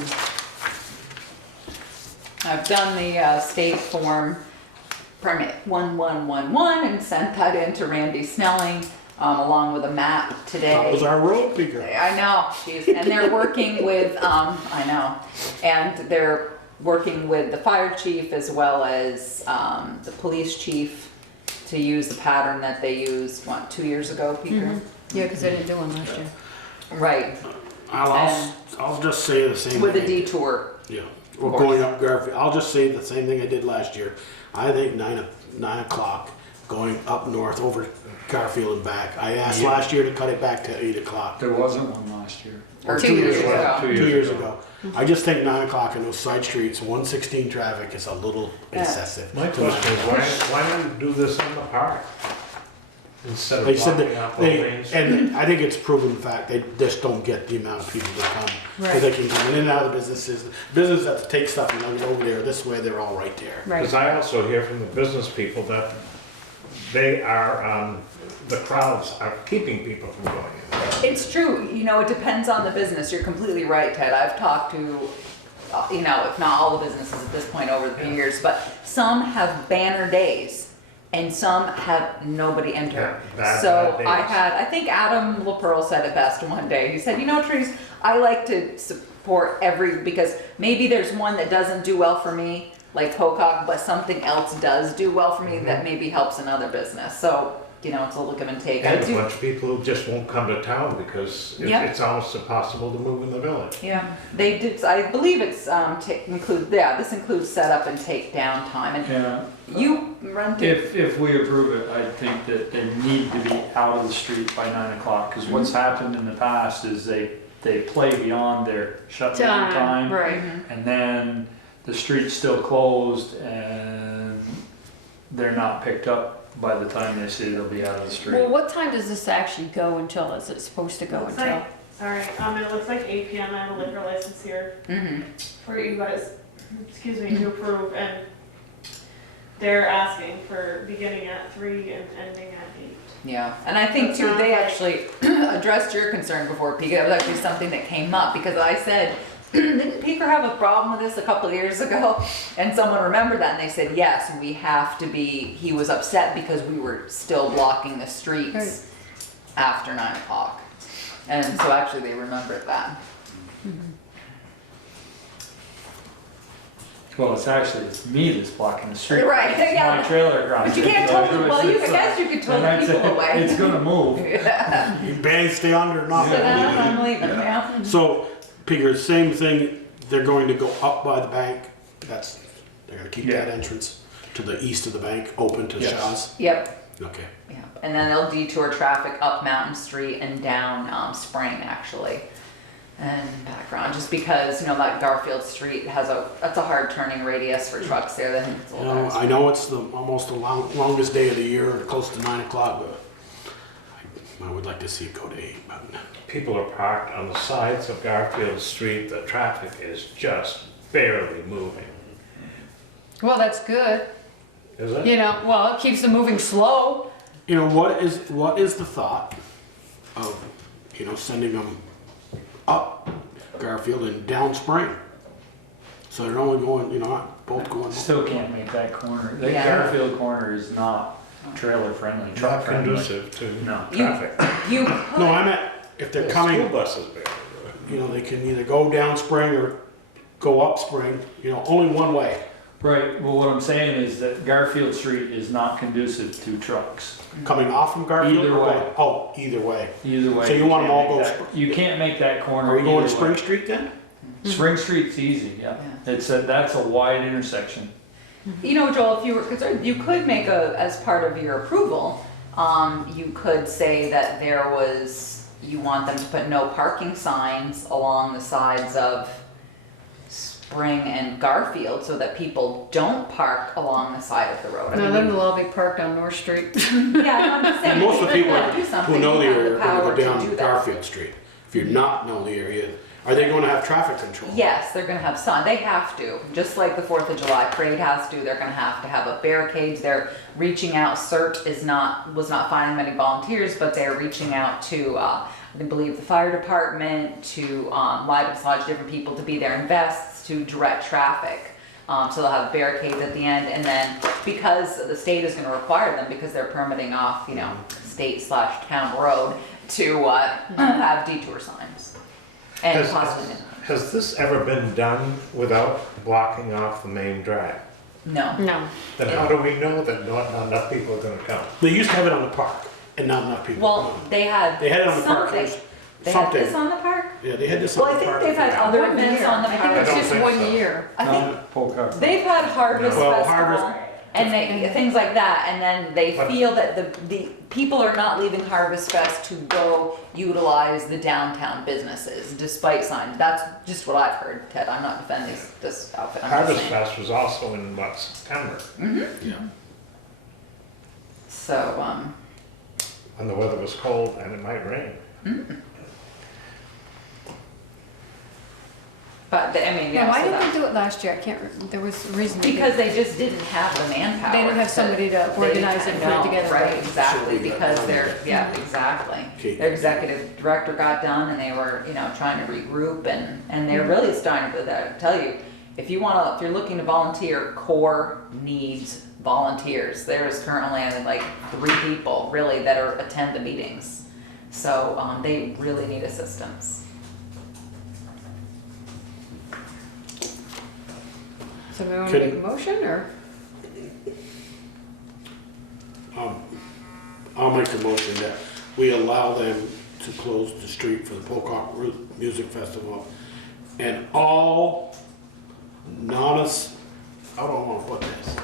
I've done the state form permit 1111 and sent that in to Randy Snelling, along with a map today. That was our road picker. I know, geez, and they're working with, I know, and they're working with the fire chief as well as, the police chief to use the pattern that they used, 2 years ago, Peter? Yeah, because I didn't do one last year. Right, I'll just say the same with a thing. detour. Yeah, we're going up Garfield. I'll just say the same thing I did last year. I think 9 o'clock going up north over Garfield and back. I asked last year to cut it back to 8 o'clock. There wasn't one last year. Or 2 years ago. 2 years ago. I just think 9 o'clock in those side streets, 116 traffic is a little excessive. My question is, why don't you do this in the park? Instead of They said blocking that out the main street? and I think it's proven fact, they just don't get the amount of people that come. Because they can come in and out of the businesses. Business that take stuff and move it over there, this way, they're all right there. Right. Because I also hear from the business people that they are, the crowds are keeping people from going in. It's true, you know, it depends on the business, you're completely right, Ted, I've talked to, you know, if not all the businesses at this point over the years, but some have banner days, and some have nobody enter. Yeah, bad So days. I think Adam LaPearl said it best one day, he said, you know, Trees, I like to support because maybe there's one that doesn't do well for me, like Pocock, but something else does do well for me that maybe helps another business, so, you know, it's a little give and take. I And a do- bunch of people who just won't come to town because Yeah. it's almost impossible to move in the village. Yeah, they did, I believe it's, this includes setup and take down time, and Yeah, you run to. if we approve it, I think that they need to be out of the street by 9 o'clock, because what's happened in the past is they play beyond their shutdown time. Right. And then the street's still closed and they're not picked up by the time they say they'll be out of the Well, street. what time does this actually go until? Is it supposed to go Looks until? like, sorry, it looks like 8 PM. I have a liquor license here Mhm. for you guys, excuse me, to approve, and they're asking for beginning at 3 and ending at 8. Yeah, and I think too, they actually addressed your concern before, Pika, it was actually something that came up, because I said, didn't Peker have a problem with this a couple of years ago? And someone remembered that, and they said, yes, we have to be, he was upset because we were still blocking the streets after 9 o'clock. And so actually they remembered that. Well, it's me that's blocking the street. Right, It's yeah. my trailer across. But you it, can't so totally, it's- well, you, I it's, guess you could and totally I'd people say, away. it's gonna move. Yeah. You better stay under or not. So now I'm leaving now. So, Peter, same thing, they're going to go up by the bank, they're gonna keep that Yeah. entrance to the east of the bank open to Yes. Shaw's? Yep. Okay. Yeah, and then they'll detour traffic up Mountain Street and down Spring, actually. and background, just because, you know, that Garfield Street has that's a hard turning radius for trucks there, I think it's a You little know, better. I know it's almost the longest day of the year, close to 9 o'clock, but I would like to see it go to 8. But People are parked on the sides of Garfield Street, the traffic is just barely moving. Well, that's good. Is it? You know, well, it keeps them moving slow. you know, what is the thought of, you know, sending them up Garfield and down Spring? So they're only going, you know, not both going. Still can't make that corner. The Yeah. Garfield corner is not trailer friendly, truck Not friendly. conducive to No. traffic. You No, I meant if they're The coming, School buses there. you know, they can either go down Spring or go up Spring, you know, only one way. Right, well, what I'm saying is that Garfield Street is not conducive to trucks. Coming off from Garfield? Either or way. going- Oh, either way. Either way. So you want them all can't go make that- You can't make that corner. Are we going either to Spring way. Street then? Spring Street's easy, yeah. That's a wide intersection. You know, Joel, if you were concerned, you could make as part of your approval, you could say that you want them to put no parking signs along the sides of Spring and Garfield so that people don't park along the side of the road. I No, mean, then they'll all be parked on North Street. yeah, I'm just saying. And most of the if people you're gonna do who something, know the you have area are gonna power go to down do that. Garfield Street. If you're not know the area, are they gonna have traffic control? Yes, they're gonna have sign, they have to, just like the 4th of July parade has to, they're gonna have a barricades, they're reaching out, CERT was not finding many volunteers, but they're reaching out to, I believe the fire department, to, Lodge, different people to be there in vests to direct traffic. So they'll have barricades at the end, and then because the state is gonna require them, because they're permitting off, you know, state/town road, to, have detour signs. And Has- possibly, Has this ever been done without blocking off the main drag? no. No. Then how do we know that not enough people are gonna come? They used to have it on the park and not enough people. Well, they had They had it on the park. something. It was They had something. this on the park? Yeah, they had this Well, on I the think park. they've had other One events year. on the I think park. it's don't just think 1 so. year. I think Not pole car. they've had Harvest Well, Festival Harvest- and things like that, and then they But- feel that the people are not leaving Harvest Fest to go utilize the downtown businesses despite signs. That's just what I've heard, Ted. I'm not defending this outfit. I'm just Harvest saying. Fest was also in September, Yeah. So, when the weather was cold and it might rain. but, I mean, Yeah, yeah, why so didn't that- they do it last year? I can't, there was a reason. they because didn't. they just didn't have the manpower. They didn't have somebody to organize it and put it No, together. Right, exactly, So we got because done. yeah, exactly. Okay. Their executive director got done and they were, you know, trying to regroup and they're really starting to tell you, if you're looking to volunteer, core needs volunteers. There's currently like 3 people really that attend the meetings. So, they really need assistance. Somebody want to Can- make a motion or? I'll make a motion that we allow them to close the street for the Pocock Music Festival and all I don't want to put this.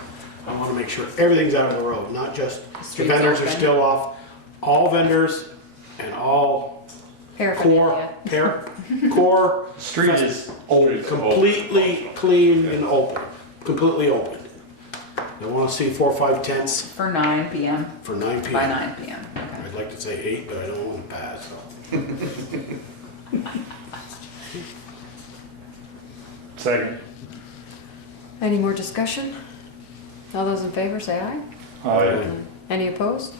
I want to make sure everything's out of the road, not just the street's vendors are open. still off. All vendors and all core, Paraphernalia. core Street is open. completely clean and open, completely open. I want to see 4 or 5 tents For 9 PM, for 9 p.m. by 9 PM. Okay. I'd like to say 8, but I don't want to pass, so. Second. Any more discussion? All those in favor say aye. Any opposed?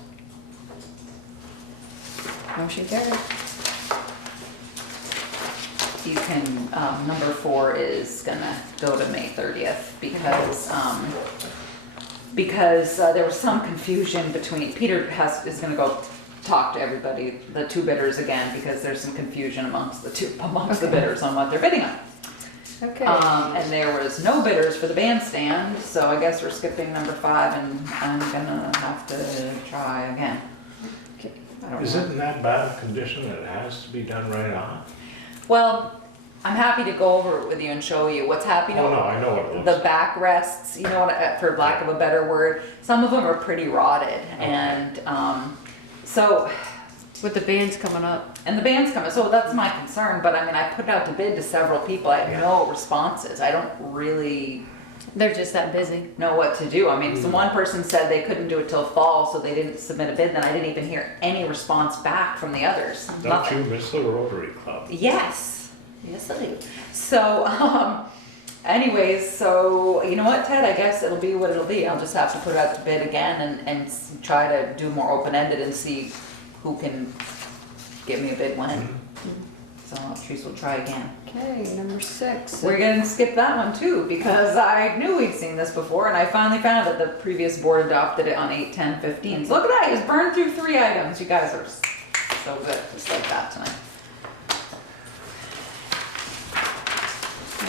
Motion carried. You can, number 4 is gonna go to May 30th because there was some confusion between, Peter is gonna go talk to everybody, the 2 bidders again, because there's some confusion amongst the bidders on what they're bidding on. Okay. And there was no bidders for the bandstand, so I guess we're skipping number 5 and I'm gonna have to try again. Okay. I don't Is know. it in that bad a condition that it has to be done right on? Well, I'm happy to go over it with you and show you what's happening. Oh, no, I know what it is. The backrests, you know what, for lack of a better word, some of them are pretty rotted, and so With the bands coming up. And the band's coming, so that's my concern, but I mean, I put it out to bid to several people, I have no responses, I don't really They're just that busy. know what to do. I mean, so one person said they couldn't do it till fall, so they didn't submit a bid, then I didn't even hear any response back from the others. Don't Nothing. you miss the Rotary Club? Yes, yes I do. So, anyways, so, you know what, Ted, I guess it'll be what it'll be, I'll just have to put it out to bid again and try to do more open-ended and see who can give me a bid when. So Teresa will try again. Okay, number 6. We're gonna skip that one too, because I knew we'd seen this before, and I finally found that the previous board adopted it on 8/10/15. So look at that, he's burned through 3 items, you guys are so good, just like that tonight.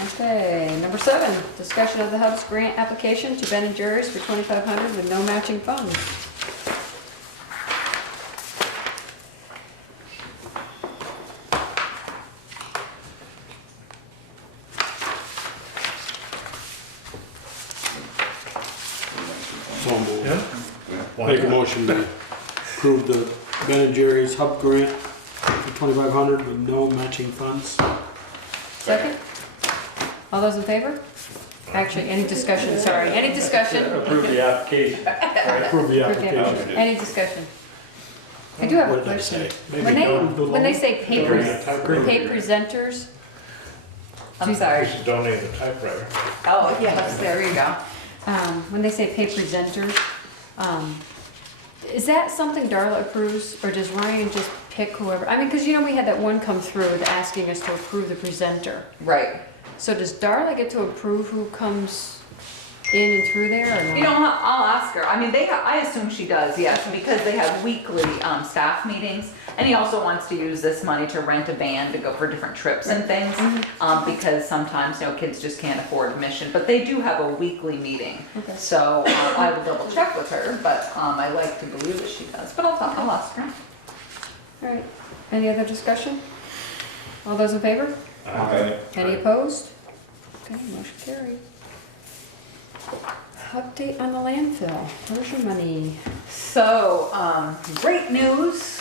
Okay, number 7, discussion of the Hubs grant application to Ben and Jerry's for $2,500 with no matching funds. So moved. Yeah? Why Make a not? motion to approve the Ben and Jerry's Hub grant for 2,500 with no matching funds. Second? All those in favor? Actually, any discussion, sorry, any discussion? Approve the application. Right. Approve the application. Any discussion? I do have What a did they question. say? When they say pay Typewriter. presenters, I'm I sorry. should donate the typewriter. Oh, yes, there you go. when they say pay presenters, is that something Darla approves, or does Ryan just pick whoever? I mean, because you know we had that one come through asking us to approve the presenter. Right. So does Darla get to approve who comes in and through there, or no? You know, I'll ask her. I mean, I assume she does, yes, because they have weekly staff meetings. And he also wants to use this money to rent a van to go for different trips and things. Because sometimes, you know, kids just can't afford admission. But they do have a weekly meeting. Okay. So I will double check with her, but I like to believe that she does. But I'll ask her. All right, any other discussion? All those in favor? Aye. Any opposed? Okay, motion carried. Update on the landfill, where's your money? So, great news.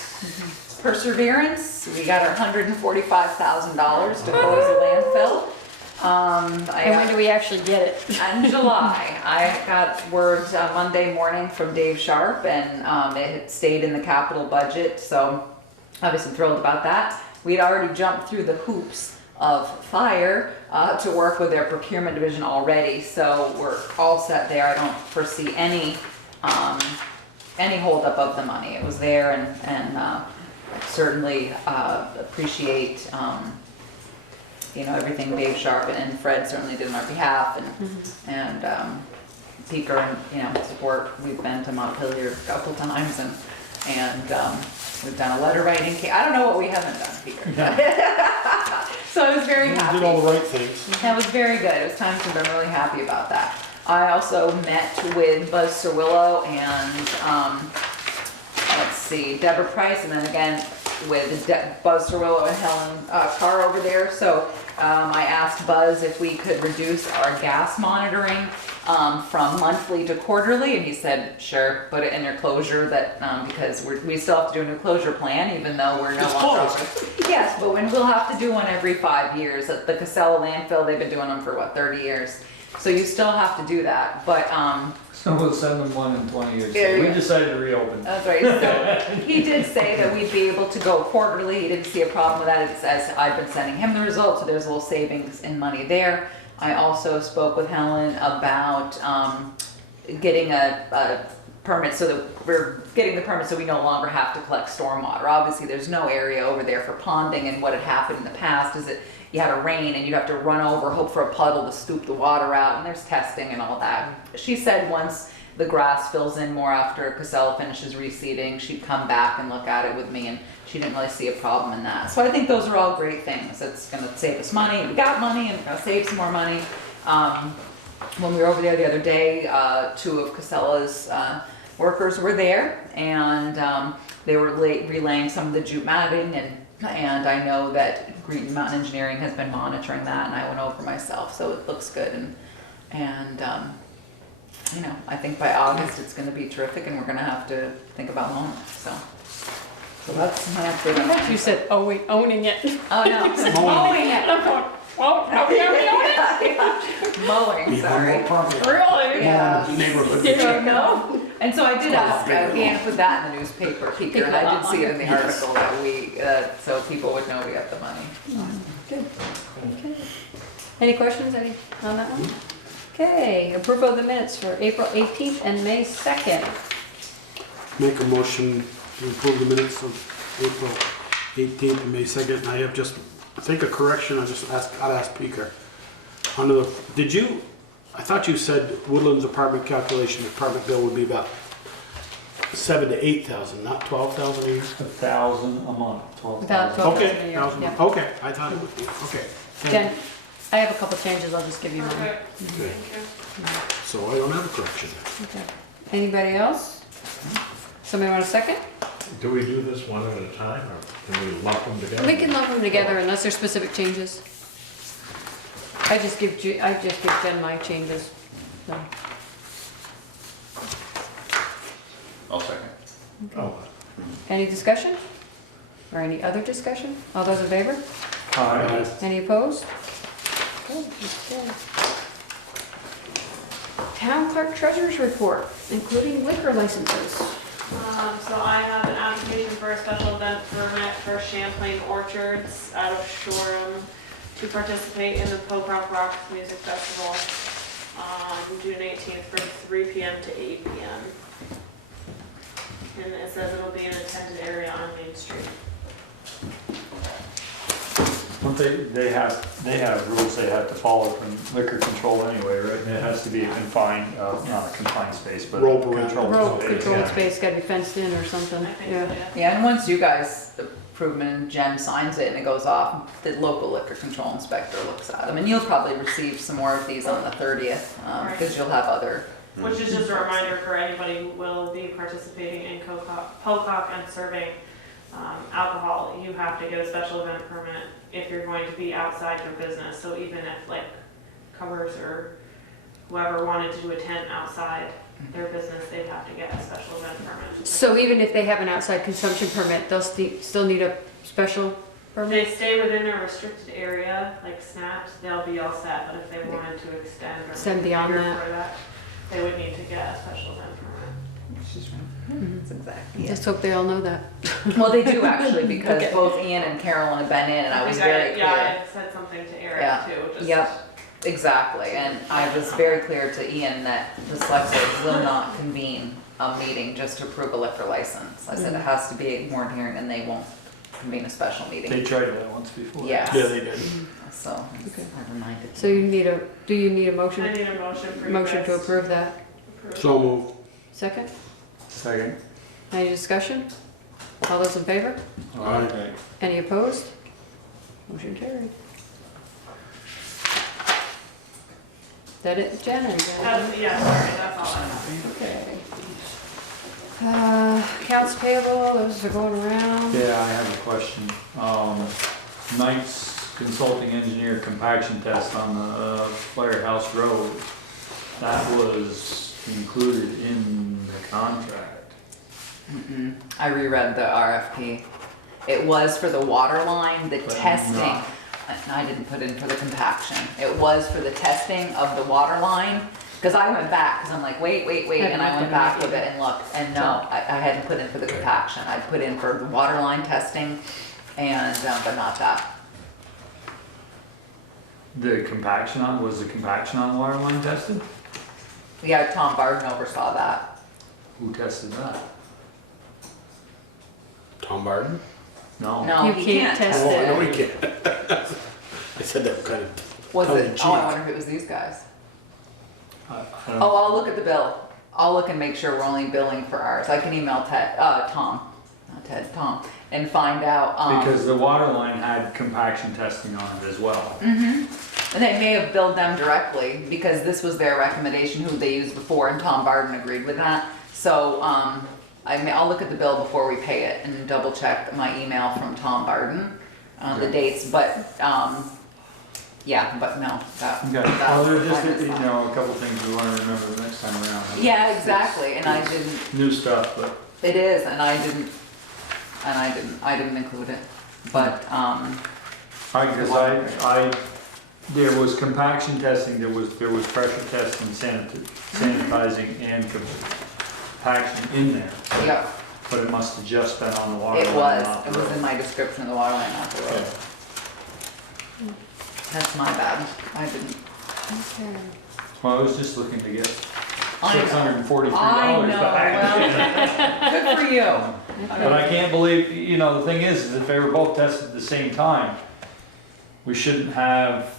Perseverance. We got our $145,000 to close the landfill. And when do we actually get it? In July. I got word Monday morning from Dave Sharp, and it had stayed in the capital budget, so obviously thrilled about that. We'd already jumped through the hoops of fire to work with their procurement division already, so we're all set there. I don't foresee any holdup of the money. It was there, and certainly appreciate you know, everything Dave Sharp and Fred certainly did on our behalf, and Peter and, you know, support. We've been to Montpelier a couple times, and we've done a letter writing. I don't know what we haven't done, Peter. So I was very happy. You did all the right things. That was very good. It was times when I'm really happy about that. I also met with Buzz Cerwillo and let's see, Deborah Price, and then again with Buzz Cerwillo and Helen Carr over there. So I asked Buzz if we could reduce our gas monitoring from monthly to quarterly, and he said, sure, put it in your closure, that because we still have to do a new closure plan, even though we're no longer. Yes, but we'll have to do one every 5 years. At the Casella landfill, they've been doing them for what, 30 years. So you still have to do that, but So we'll send them one in 20 years. There you We go. decided to reopen. That's right. So he did say that we'd be able to go quarterly. He didn't see a problem with that. It's as I've been sending him the results, so there's a little savings in money there. I also spoke with Helen about getting a permit, so that we're getting the permit so we no longer have to collect stormwater. Obviously, there's no area over there for ponding, and what had happened in the past is that you had a rain and you have to run over, hope for a puddle to scoop the water out, and there's testing and all that. She said once the grass fills in more after Casella finishes reseeding, she'd come back and look at it with me, and she didn't really see a problem in that. So I think those are all great things. It's gonna save us money, we got money, and we're gonna save some more money. When we were over there the other day, 2 of Casella's workers were there, and they were relaying some of the jute matting, and I know that Green Mountain Engineering has been monitoring that, and I went over myself, so it looks good, and you know, I think by August it's gonna be terrific, and we're gonna have to think about mowing it, so. So that's Hampton. I thought you said, oh wait, owning it. Oh, no. Mowing it. I'm going, well, no, we already own it. Mowing, Need one sorry. more property. Really? Yeah. Mowing the neighborhood. There you go. And so I did ask, we had to put that in the newspaper, Peter, and I did see it in the article that we, so people would know we got the money. Good. Okay. Any questions on that one? Okay, approval of the minutes for April 18th and May 2nd. Make a motion to approve the minutes of April 18th and May 2nd. And I have just, I think a correction, I'll ask Peter. Under the, I thought you said Woodlands apartment calculation, apartment bill would be about 7,000 to 8,000, not 12,000 a year? 1,000 a month, 12,000. About 12,000 a Okay, year. 1,000, Yeah. okay, I thought it would be, okay. Thank Jen, I have a couple changes, I'll just give you mine. Okay, you. Okay, thank you. so I don't have a correction. Okay. Anybody else? Somebody want a second? Do we do this one at a time, or can we lump them together? We can lump them together unless there's specific changes. I just give Jen my changes. So, I'll second. Oh, any discussion? Or any other discussion? All those in favor? Aye. Any opposed? Okay, okay. Town clerk treasurer's report, including liquor licenses. So I have an application for a special event permit for Champlain Orchards out of Shoreham to participate in the Pocock Rock Music Festival on June 18th from 3 p.m. to 8 p.m. And it says it'll be an attended area on Main Street. Don't they have rules they have to follow from liquor control anyway, right? And it has to be a confined, not a confined space, but Rope around. controlled Rope space. controlled yeah. space, gotta be fenced in or something, I think so, yeah. yeah. Yeah, and once you guys approve it and Jen signs it and it goes off, the local liquor control inspector looks at them. And you'll probably receive some more of these on the 30th, because you'll have other. Which is just a reminder for anybody who will be participating in Pocock and serving alcohol. You have to get a special event permit if you're going to be outside your business. So even if like Covers or whoever wanted to do a tent outside their business, they'd have to get a special event permit. So even if they have an outside consumption permit, they'll still need a special If permit? they stay within a restricted area, like snaps, they'll be all set. But if they wanted to extend or Extend beyond bigger that. for that, they would need to get a special event permit. She's right. That's exactly it. Just hope they all know that. Well, they do actually, because Okay. both Ian and Carolyn have been in, and I was think very clear. Yeah, I said something to Eric Yeah. too. Just Yep, exactly, and I was very clear to Ian that the select board will not convene a meeting just to approve a liquor license. I said it has to be a warrant hearing and they won't convene a special They meeting. tried that once before. Yes. Yeah, they did. So, Okay. I reminded. So do you need a I motion? need a motion for you Motion to guys approve that. approve. So moved. Second? Second. Any discussion? All those in favor? Aye. Any opposed? Motion carried. That it, Jen? Yeah, sorry, that's all I have. Okay. Accounts payable, those are going around. Yeah, I have a question. Knight's Consulting Engineer compaction test on the Firehouse Road, that was included in the contract. I reread the RFP. It was for the water line, the But testing. not- I didn't put in for the compaction. It was for the testing of the water line. Cause I went back, cause I'm like, wait, and I went back with it and looked, and no, I hadn't put in for the compaction. I put in for the water line testing and, but not that. The compaction was the compaction on water line tested? Yeah, Tom Barden oversaw that. Who tested that? Tom Barton? No. No, You he can't can't test test Oh, it. no, he can't. I said that kind of. Was tongue in it? cheek. Oh, I wonder if it was these guys. I don't- Oh, I'll look at the bill. I'll look and make sure we're only billing for ours. I can email Tom, not Ted, Tom, and find out. Because the water line had compaction testing on it as well. And they may have billed them directly because this was their recommendation, who they used before, and Tom Barden agreed with that. So, I'll look at the bill before we pay it and double check my email from Tom Barden on the dates, but, yeah, but no, that. Okay, that well, there's was just, fine. a couple things we wanna remember the next time around. Yeah, exactly, and I didn't, New stuff, but it is, and I didn't and I didn't include it, but, There was compaction testing, there was pressure testing, sanitizing and compaction in there. yeah, But it must have just been on the water it line, was, not the it was road. in my description of the water line, not the road. That's my bad, I didn't. Okay. Well, I was just looking to get I know. $643 I know, back. well, good for you. But I can't believe, the thing is if they were both tested at the same time, we shouldn't have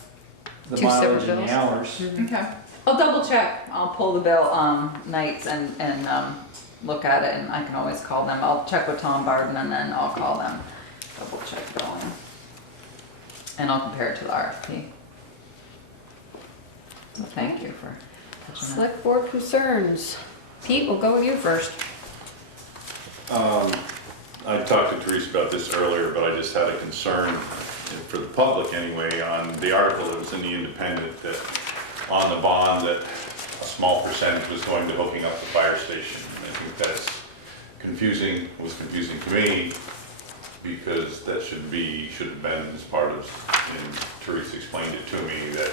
the Two separate mileage and the bills? hours. Okay, I'll double check, I'll pull the bill, nights and, look at it, and I can always call them, I'll check with Tom Barden and then I'll call them, double check billing. And I'll compare it to the RFP. So thank you for touching that. Select board concerns. Pete, we'll go with you first. I talked to Teresa about this earlier, but I just had a concern for the public anyway, on the article that was in the Independent, that on the bond, that a small percentage was going to hooking up the fire station. I think that's confusing, was confusing to me, because that should have been as part of, and Teresa explained it to me, that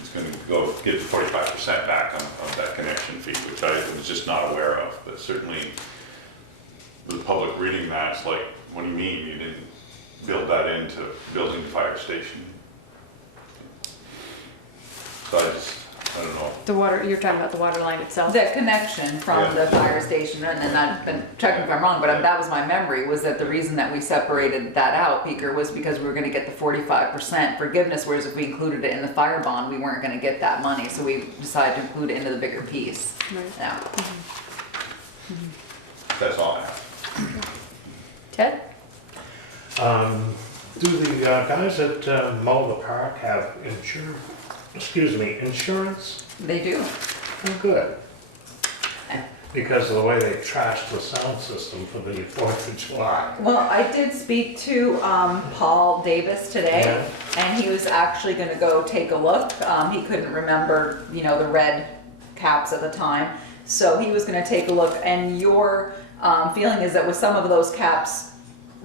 it's going to go get the 45% back on that connection fee, which I was just not aware of. But certainly, the public reading that, it's like, what do you mean you didn't build that into building the fire station? So I don't know. The water, you're talking about the water line itself? The connection from the fire station, and then I've been checking if I'm wrong, but that was my memory, was that the reason that we separated that out, Peter, was because we were gonna get the 45% forgiveness, whereas if we included it in the fire bond, we weren't gonna get that money, so we decided to include it into the bigger piece. Right. Yeah. That's all I have. Ted? Do the guys at mow the park have insurance? They do. Oh, good. Because of the way they trashed the sound system for the 4th of July. Well, I did speak to Paul Davis today, and he was actually gonna go take a look. He couldn't remember, the red caps at the time. So he was gonna take a look, and your feeling is that with some of those caps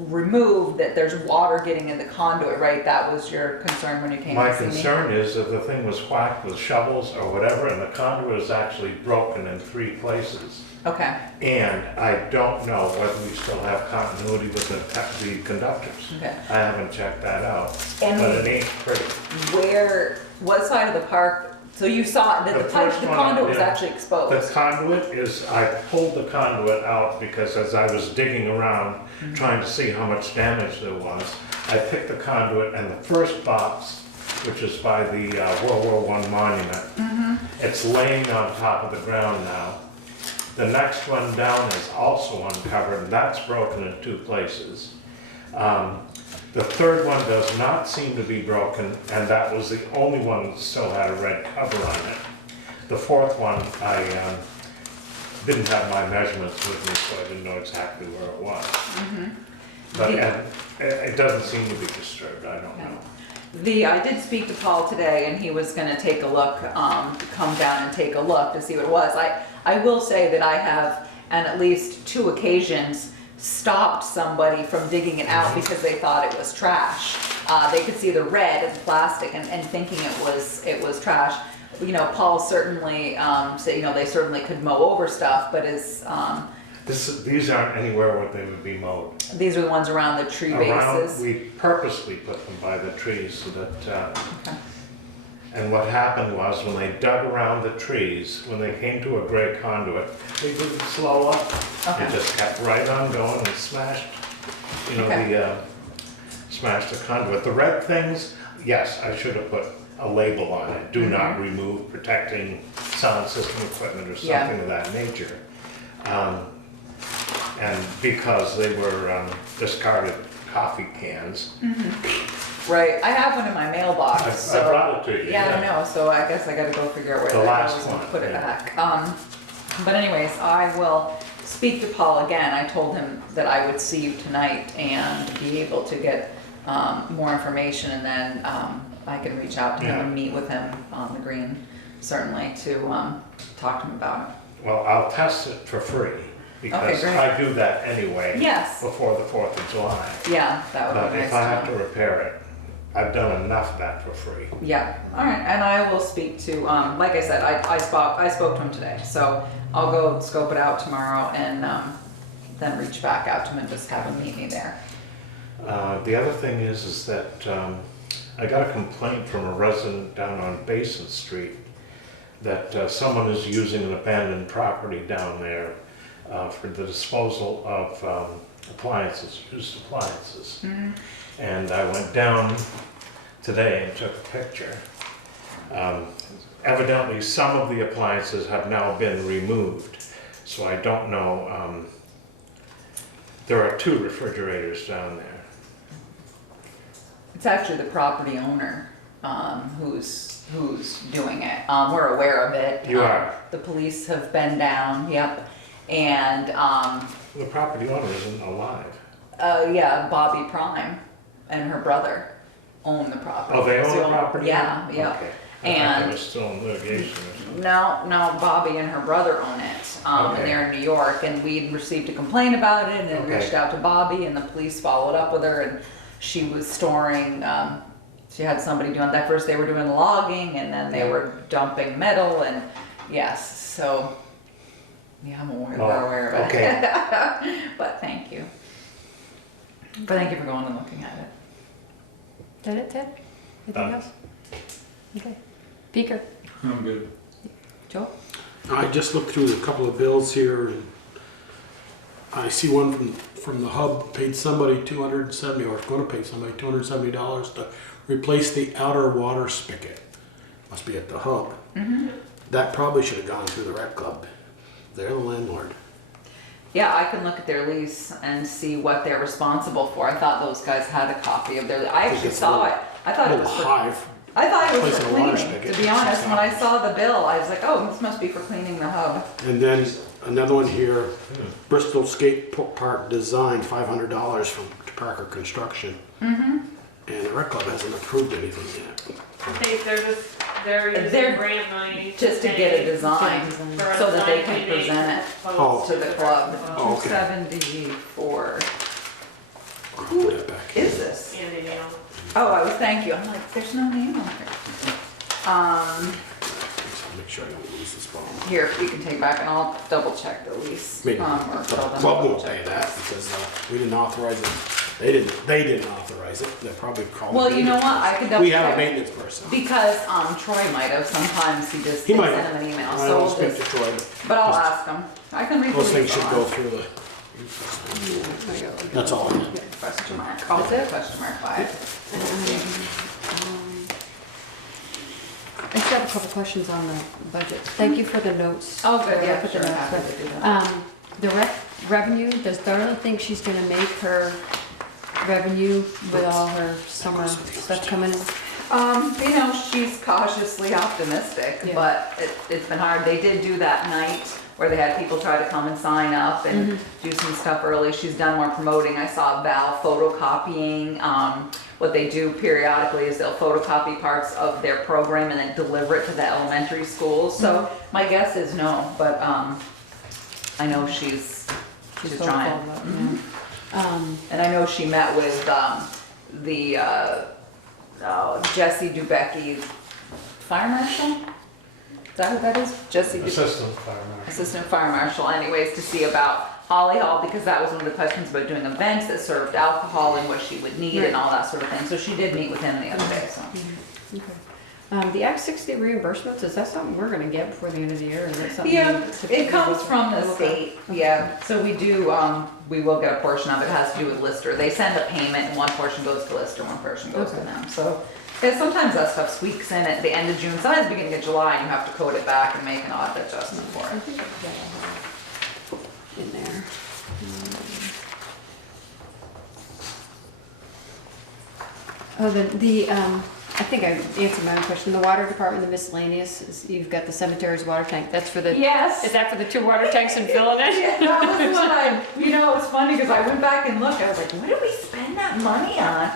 removed, that there's water getting in the conduit, right? That was your concern when you came My to see me? concern is that the thing was whacked with shovels or whatever, and the conduit is actually broken in 3 places. Okay, And I don't know whether we still have continuity with the conductors. okay. I haven't checked that out, And but it ain't pretty. what side of the park, so you saw that The the pipe, first the one, conduit was yeah. actually The exposed? conduit is, I pulled the conduit out because as I was digging around, trying to see how much damage there was, I picked the conduit, and the first box, which is by the World War I monument, it's laying on top of the ground now. The next one down is also uncovered, and that's broken in 2 places. The third one does not seem to be broken, and that was the only one that still had a red cover on it. The 4th one, I didn't have my measurements with me, so I didn't know exactly where it was. But it doesn't seem to be disturbed, I don't know. I did speak to Paul today, and he was gonna take a look, come down and take a look to see what it was. I will say that I have, on at least 2 occasions, stopped somebody from digging it out because they thought it was trash. They could see the red of the plastic and thinking it was trash. Paul certainly said, they certainly could mow over stuff, but These aren't anywhere where they would be mowed. these are the ones around the tree bases. We purposely put them by the trees so that, Okay. and what happened was when they dug around the trees, when they came to a gray conduit, they didn't slow up. Okay. It just kept right on going and smashed, Okay. smashed the conduit. The red things, yes, I should have put a label on it. Do not remove protecting sound system equipment or Yeah. something of that nature. And because they were discarded coffee cans. Right, I have one in my mailbox, I so. brought it to you, Yeah, I yeah. know, so I guess I gotta go figure out where The that last goes and one, put it yeah. back. But anyways, I will speak to Paul again. I told him that I would see you tonight and be able to get more information, and then I can reach out to him and meet with him on the green, certainly, to talk to him about it. Well, I'll test it for free. because great. I do that anyway. Yes. Before the 4th of July. Yeah, that would But be nice if I have to to know. repair it, I've done enough of that for free. Yeah, all right, and I will speak to, like I said, I spoke to him today, so I'll go scope it out tomorrow and, then reach back out to him and just have him meet me there. The other thing is that I got a complaint from a resident down on Basin Street that someone is using an abandoned property down there for the disposal of appliances, used appliances. Mm-hmm. And I went down today and took a picture. Evidently, some of the appliances have now been removed, so I don't know. There are 2 refrigerators down there. It's actually the property owner, who's doing it. We're aware of it. You are? The police have been down, yep, and, The property owner isn't alive. yeah, Bobby Prime and her brother own the property. Oh, they own the So- property? Yeah, yeah. Okay. I thought And they were still in litigation or something. no, Bobby and her brother own it, Okay. and they're in New York, and we'd received a complaint about it, and Okay. reached out to Bobby, and the police followed up with her, and she was storing, she had somebody doing that. First they were doing logging, and then they were dumping metal, and yes, so, yeah, we're aware of it. Okay. But thank you. But thank you for going and looking at it. Is that it, Ted? Anything else? Okay. Peeker, I'm good. Joel? I just looked through a couple of bills here, and I see one from the hub paid somebody $270, or is going to pay somebody $270 to replace the outer water spigot. Must be at the hub. That probably should have gone through the rec club. They're the landlord. Yeah, I can look at their lease and see what they're responsible for. I thought those guys had a copy of their, I actually it's a saw little- it. I thought it was for, high. I thought it was Replacing for a water cleaning, spigot, to be it's honest. When I $6. saw the bill, I was like, oh, this must be for cleaning the hub. And then another one here, Bristol Skate Park Design, $500 from Parker Construction. And the rec club hasn't approved anything yet. They're using They're- grant money. Just to get a design, for a so that they design can present it Oh. to the club. Oh, okay. 274. I'll put that back. Is this? Andy Neal. Oh, I was, thank you. I'm like, there's no name on here. Make sure I don't lose this ball. Here, you can take it back and I'll double check the lease. Maybe. Or The tell them club to won't double pay check that because we didn't authorize it. They didn't authorize it. They're probably calling. Well, you know what? I can double We have a check. maintenance person. Because Troy might have, sometimes he just, He they might. send him an email, I so don't we'll speak to just, Troy, but I'll just- ask him. I can read the those things lease should off. go through the, that's all I need. Question mark, I'll say question mark 5. I just have a couple questions on the budget. Thank you for the notes. Oh, good, yeah, I'll put the sure, notes happy there. to do that. The revenue, does Darla think she's gonna make her revenue with all her summer stuff coming in? You know, she's cautiously optimistic, Yeah. but it's been hard. They did do that night where they had people try to come and sign up and do some stuff early. She's done more promoting. I saw Val photocopying. What they do periodically is they'll photocopy parts of their program and then deliver it to the elementary schools. So my guess is no, but I know she's hopeful trying. about it, Mhm. yeah. And I know she met with Jesse Dubecki, fire marshal? Is that who that is? Jesse Dubecki, Assistant fire marshal. assistant fire marshal, anyways, to see about Holly Hall, because that was one of the questions about doing events that served alcohol and what she would need and all that sort of thing. So she did meet with him the other day, so. Okay. The Act 60 reimbursements, is that something we're gonna get before the end of the year? Is that something? Yeah, we typically it comes go- from the Okay. state, yeah, so we do, we will get a portion of it, has to do with Lister. They send a payment and one portion goes to Lister, one portion goes to Okay. them, so. Yeah, sometimes that stuff squeaks in at the end of June, sometimes beginning of July, and you have to code it back and make an odd adjustment for I it. think I've got all that in there. I think I answered my own question. The water department, the miscellaneous, you've got the cemetery's water tank. That's for the. Yes. Is that for the 2 water tanks and filling it? Yeah, that was what you know, it's funny because I went back and looked, I was like, what did we spend that money on?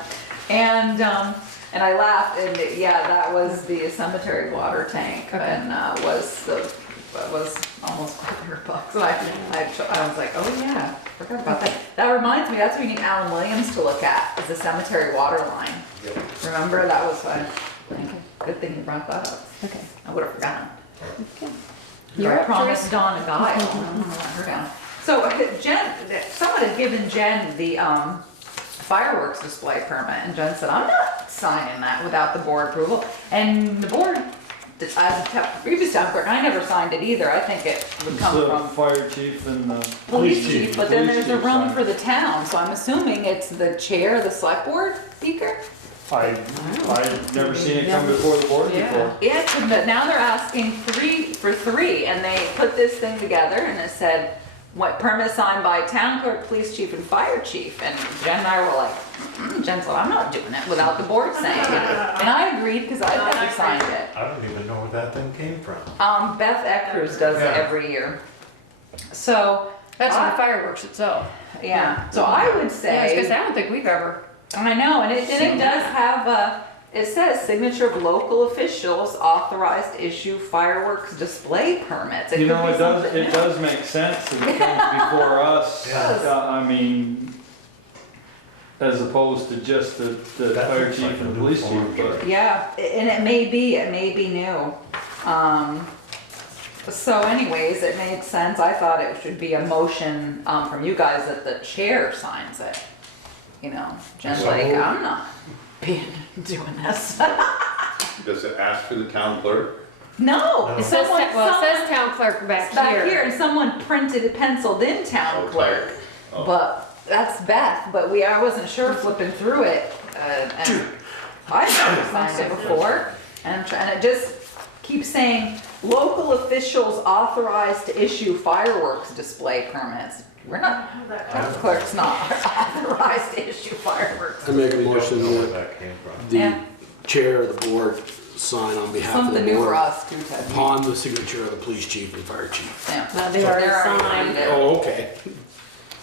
And I laughed, and yeah, that was the cemetery water tank, Okay. and was the that was almost $500. So I was like, oh yeah, forgot about that. That reminds me, that's what you need Alan Williams to look at, is the cemetery water line. Yep. Remember, that was fun. Good thing you brought that up. Okay. I would have forgotten. Okay. I up, promised Teresa. Dawn a guile. I'm gonna let her down. So Jen, someone had given Jen the fireworks display permit, and Jen said, I'm not signing that without the board approval. And the board, as a previous town clerk, I never signed it either. I think it would come The from fire chief and the police chief, but then Police there's a chief room signed. for the town, so I'm assuming it's the chair of the select board speaker? I've never seen it come before the board before. Yeah, but now they're asking for three, and they put this thing together, and it said, what, permit signed by town clerk, police chief, and fire chief, and Jen and I were like, Jen said, I'm not doing it without the board saying it, and I agreed, because I've never signed it. I don't even know where that thing came from. Beth Eckers does it every year. So, That's on the fireworks itself. yeah, so I would Yeah, I was say. gonna say, I don't think we've ever. I know, and it does have it says signature of local officials authorized to issue fireworks display permits. You know, could be something it new. does make sense if it comes before us. Yeah. I mean, as opposed to just the That fire looks chief like a and the new police form. chief, but. Yeah, and it may be new. So anyways, it made sense. I thought it should be a motion from you guys that the chair signs it. You know, Jen's So- like, I'm not doing this. Does it ask for the town clerk? No, No. It says, someone, well, it says town clerk back back here, here. and someone printed it penciled in town Oh, clerk. Oh. But that's Beth, but I wasn't sure flipping through it, and I've never signed it before, and it just keeps saying, local officials authorized to issue fireworks display permits. We're not, town clerk's not authorized to issue fireworks. I make a We don't motion know where that that came from. the Yeah. chair of the board sign on behalf of the Something new for board us too, Ted. upon the signature of the police chief and fire chief. Yeah. No, they already They're already signed. it. Oh, okay.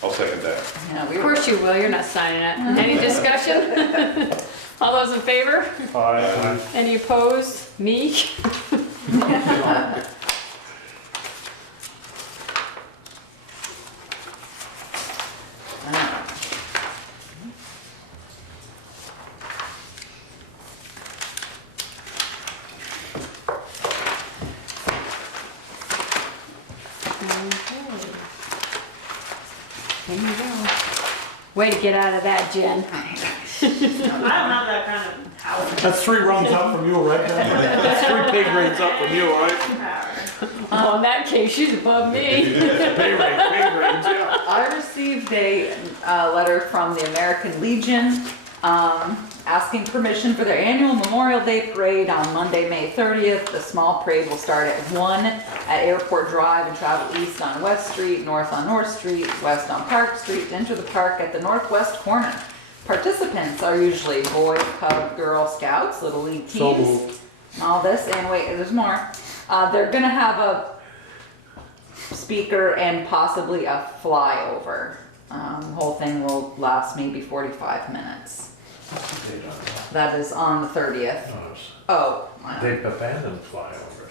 I'll second that. Yeah, we Of were. course you will, you're not signing it. Any discussion? All those in favor? Any opposed? Me? There you go. Way to get out of that, Jen. I don't have that kind of power. That's 3 rungs up from you, right? That's 3 pay grades up from you, right? Well, in that case, she's above me. Pay grades, yeah. I received a letter from the American Legion asking permission for their annual Memorial Day parade on Monday, May 30th. The small parade will start at 1 at Airport Drive and travel east on West Street, north on North Street, west on Park Street, to enter the park at the northwest corner. Participants are usually Boy, Cub, Girl Scouts, Little League So teams, moved. and all this, and wait, there's more. They're gonna have a speaker and possibly a flyover. The whole thing will last maybe 45 minutes. That is on the 30th. Oh, They've abandoned flyovers.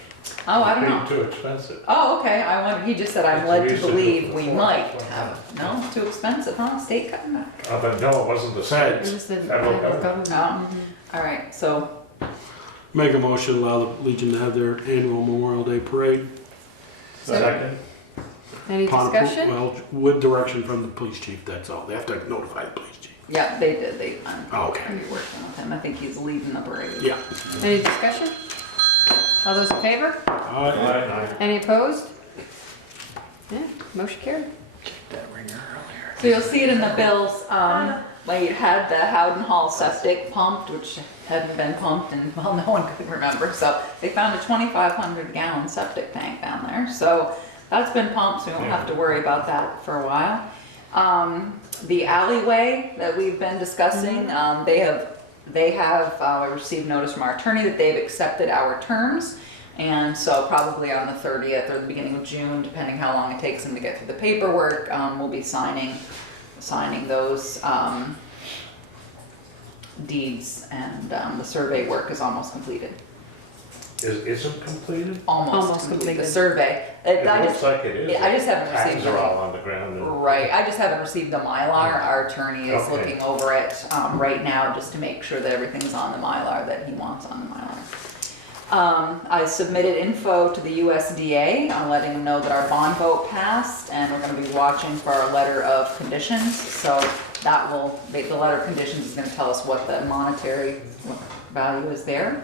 oh, I don't Being know. too expensive. Oh, okay, I wonder, he just said, I'm It's led to used to go believe for we the might forest. have, no, it's too expensive, huh, state cutting back. But no, it wasn't the It state. was the Federal government. government. Oh, all right, so, Make a motion, allow the Legion to have their annual Memorial Day parade. Second. Any Upon appro- discussion? Well, with direction from the police chief, that's all. They have to notify the police chief. yeah, they did, I'm Oh, okay. gonna be working with him, I think he's leading the parade. Yeah. Any discussion? All those in favor? Aye. Any opposed? Yeah, motion carried. So you'll see it in the bills, like it had the Howden Hall septic pumped, which hadn't been pumped and, well, no one could remember. So they found a 2,500 gallon septic tank down there. So that's been pumped, so we won't have to worry about that for a while. The alleyway that we've been discussing, they have received notice from our attorney that they've accepted our terms. And so probably on the 30th or the beginning of June, depending how long it takes them to get through the paperwork, we'll be signing those deeds, and the survey work is almost completed. isn't completed? Almost complete, the completed. survey. It I looks just, like it is. I just haven't Tags received are any. all on the ground. and- Right, I just haven't received the Mylar. Our attorney is Okay. looking over it right now just to make sure that everything's on the Mylar that he wants on the Mylar. I submitted info to the USDA on letting them know that our bond vote passed, and we're gonna be watching for our letter of conditions. So that will, the letter of conditions is gonna tell us what the monetary value is there.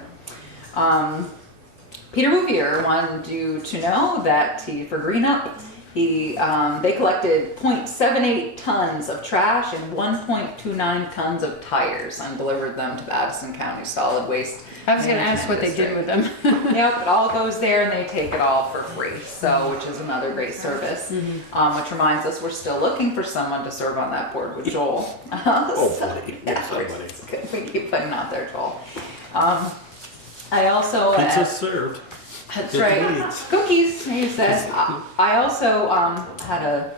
Peter Bouvier wanted you to know that for Green Up, they collected 0.78 tons of trash and 1.29 tons of tires and delivered them to the Addison County Solid Waste. I was gonna ask what they did with them. Yep, it all goes there and they take it all for free, so, which is another great service. Which reminds us, we're still looking for someone to serve on that board with Joel. Hopefully, Yeah, somebody. we keep putting out there, Joel. I also. Pizza served. That's Good right. needs. Cookies, he said. I also had a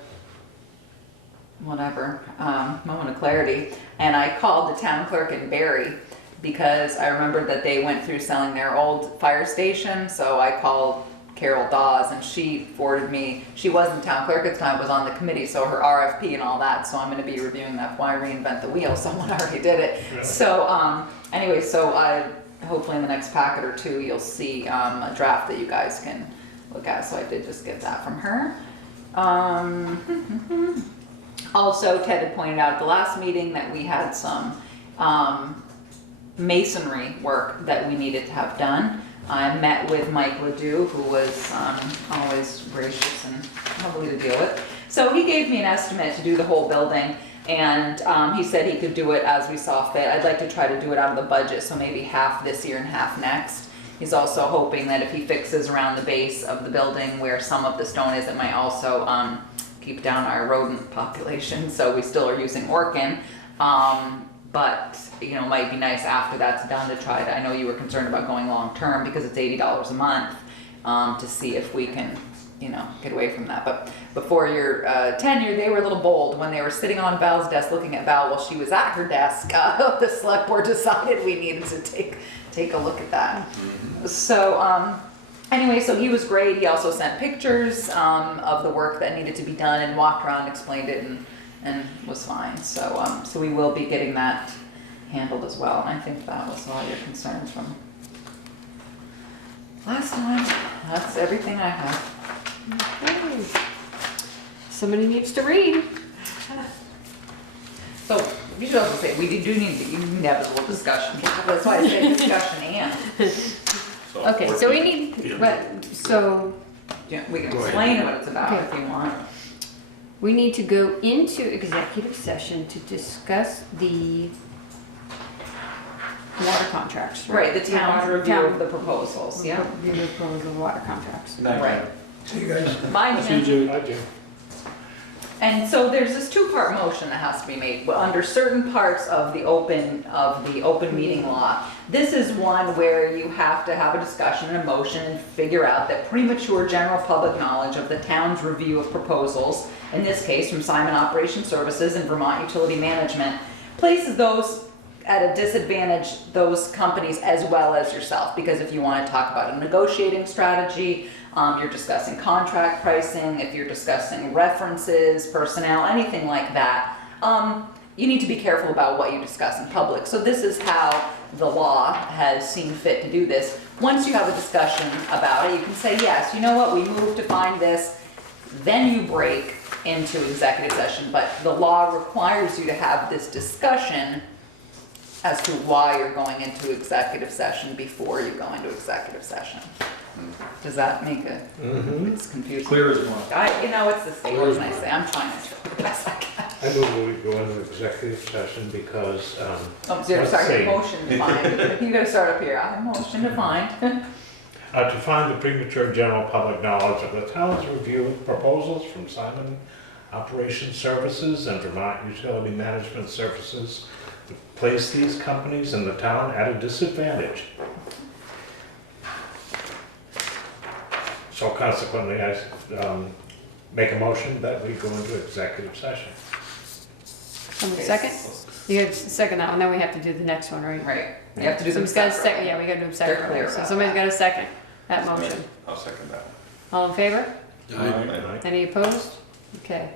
moment of clarity, and I called the town clerk in Barry because I remembered that they went through selling their old fire station. So I called Carol Dawes, and she forwarded me. She wasn't town clerk at the time, was on the committee, so her RFP and all that. So I'm going to be reviewing that. Why reinvent the wheel? Someone already did it. Really? So anyway, so I. Hopefully in the next packet or two, you'll see a draft that you guys can look at. So I did just get that from her. Also, Ted had pointed out at the last meeting that we had some masonry work that we needed to have done. I met with Mike Ledoux, who was always gracious and lovely to deal with. So he gave me an estimate to do the whole building. And he said he could do it as we saw fit. I'd like to try to do it out of the budget, so maybe half this year and half next. He's also hoping that if he fixes around the base of the building where some of the stone is, it might also keep down our rodent population. So we still are using Orkin, but you know, it might be nice after that's done to try to. I know you were concerned about going long term because it's $80 a month to see if we can, you know, get away from that. But before your tenure, they were a little bold when they were sitting on Val's desk looking at Val while she was at her desk. The select board decided we needed to take a look at that. So anyway, so he was great. He also sent pictures of the work that needed to be done and walked around, explained it, and was fine. So so we will be getting that handled as well. And I think that was all your concerns from last time. That's everything I have. Okay. Somebody needs to read. So you should also say, we do need to, you need to have a little discussion. That's why I say discussion and. Okay, so we need, but, so Yeah, we can explain what it's about if you want. we need to go into executive session to discuss the water contracts. Right, the town's Water- review town- of the proposals, yeah. Review of proposal of water contracts. Right. See you guys. Bye, See you, Jim. Jude. I do. And so there's this two-part motion that has to be made, but under certain parts of the open meeting law. This is one where you have to have a discussion and a motion and figure out that premature general public knowledge of the town's review of proposals, in this case from Simon Operation Services and Vermont Utility Management, places those at a disadvantage, those companies as well as yourself. Because if you want to talk about a negotiating strategy, you're discussing contract pricing, if you're discussing references, personnel, anything like that, you need to be careful about what you discuss in public. So this is how the law has seen fit to do this. Once you have a discussion about it, you can say, yes, you know what, we moved to find this, then you break into executive session. But the law requires you to have this discussion as to why you're going into executive session before you go into executive session. Does that make it? It's confusing. Clear as mud. It's the same as I say. I'm trying to do the best I can. I move we go into executive session because, Oh, let's sorry, see. motion to find. You gotta start up here. I motion to find. To find the premature general public knowledge of the town's review of proposals from Simon Operation Services and Vermont Utility Management Services to place these companies in the town at a disadvantage. So consequently, I make a motion that we go into executive session. Someone second? You have to second that one, then we have to do the next one, right? Right, you have to do them Somebody's got a separately. second, yeah, we gotta do them They're clear separately. So about somebody's that. got a second, that motion. I'll second that one. All in favor? Aye. Any opposed? Okay.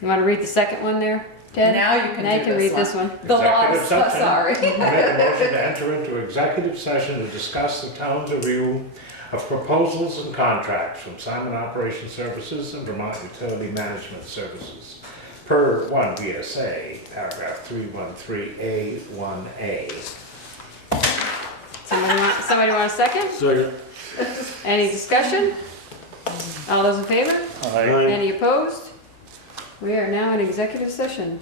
You wanna read the second one there, Ted? Now you can Now you do can this read this one. The law, Executive session. sorry. I make a motion to enter into executive session to discuss the town's review of proposals and contracts from Simon Operation Services and Vermont Utility Management Services per 1 VSA, paragraph 313A1A. Somebody want a second? Second. Any discussion? All those in favor? Aye. Any opposed? We are now in executive session.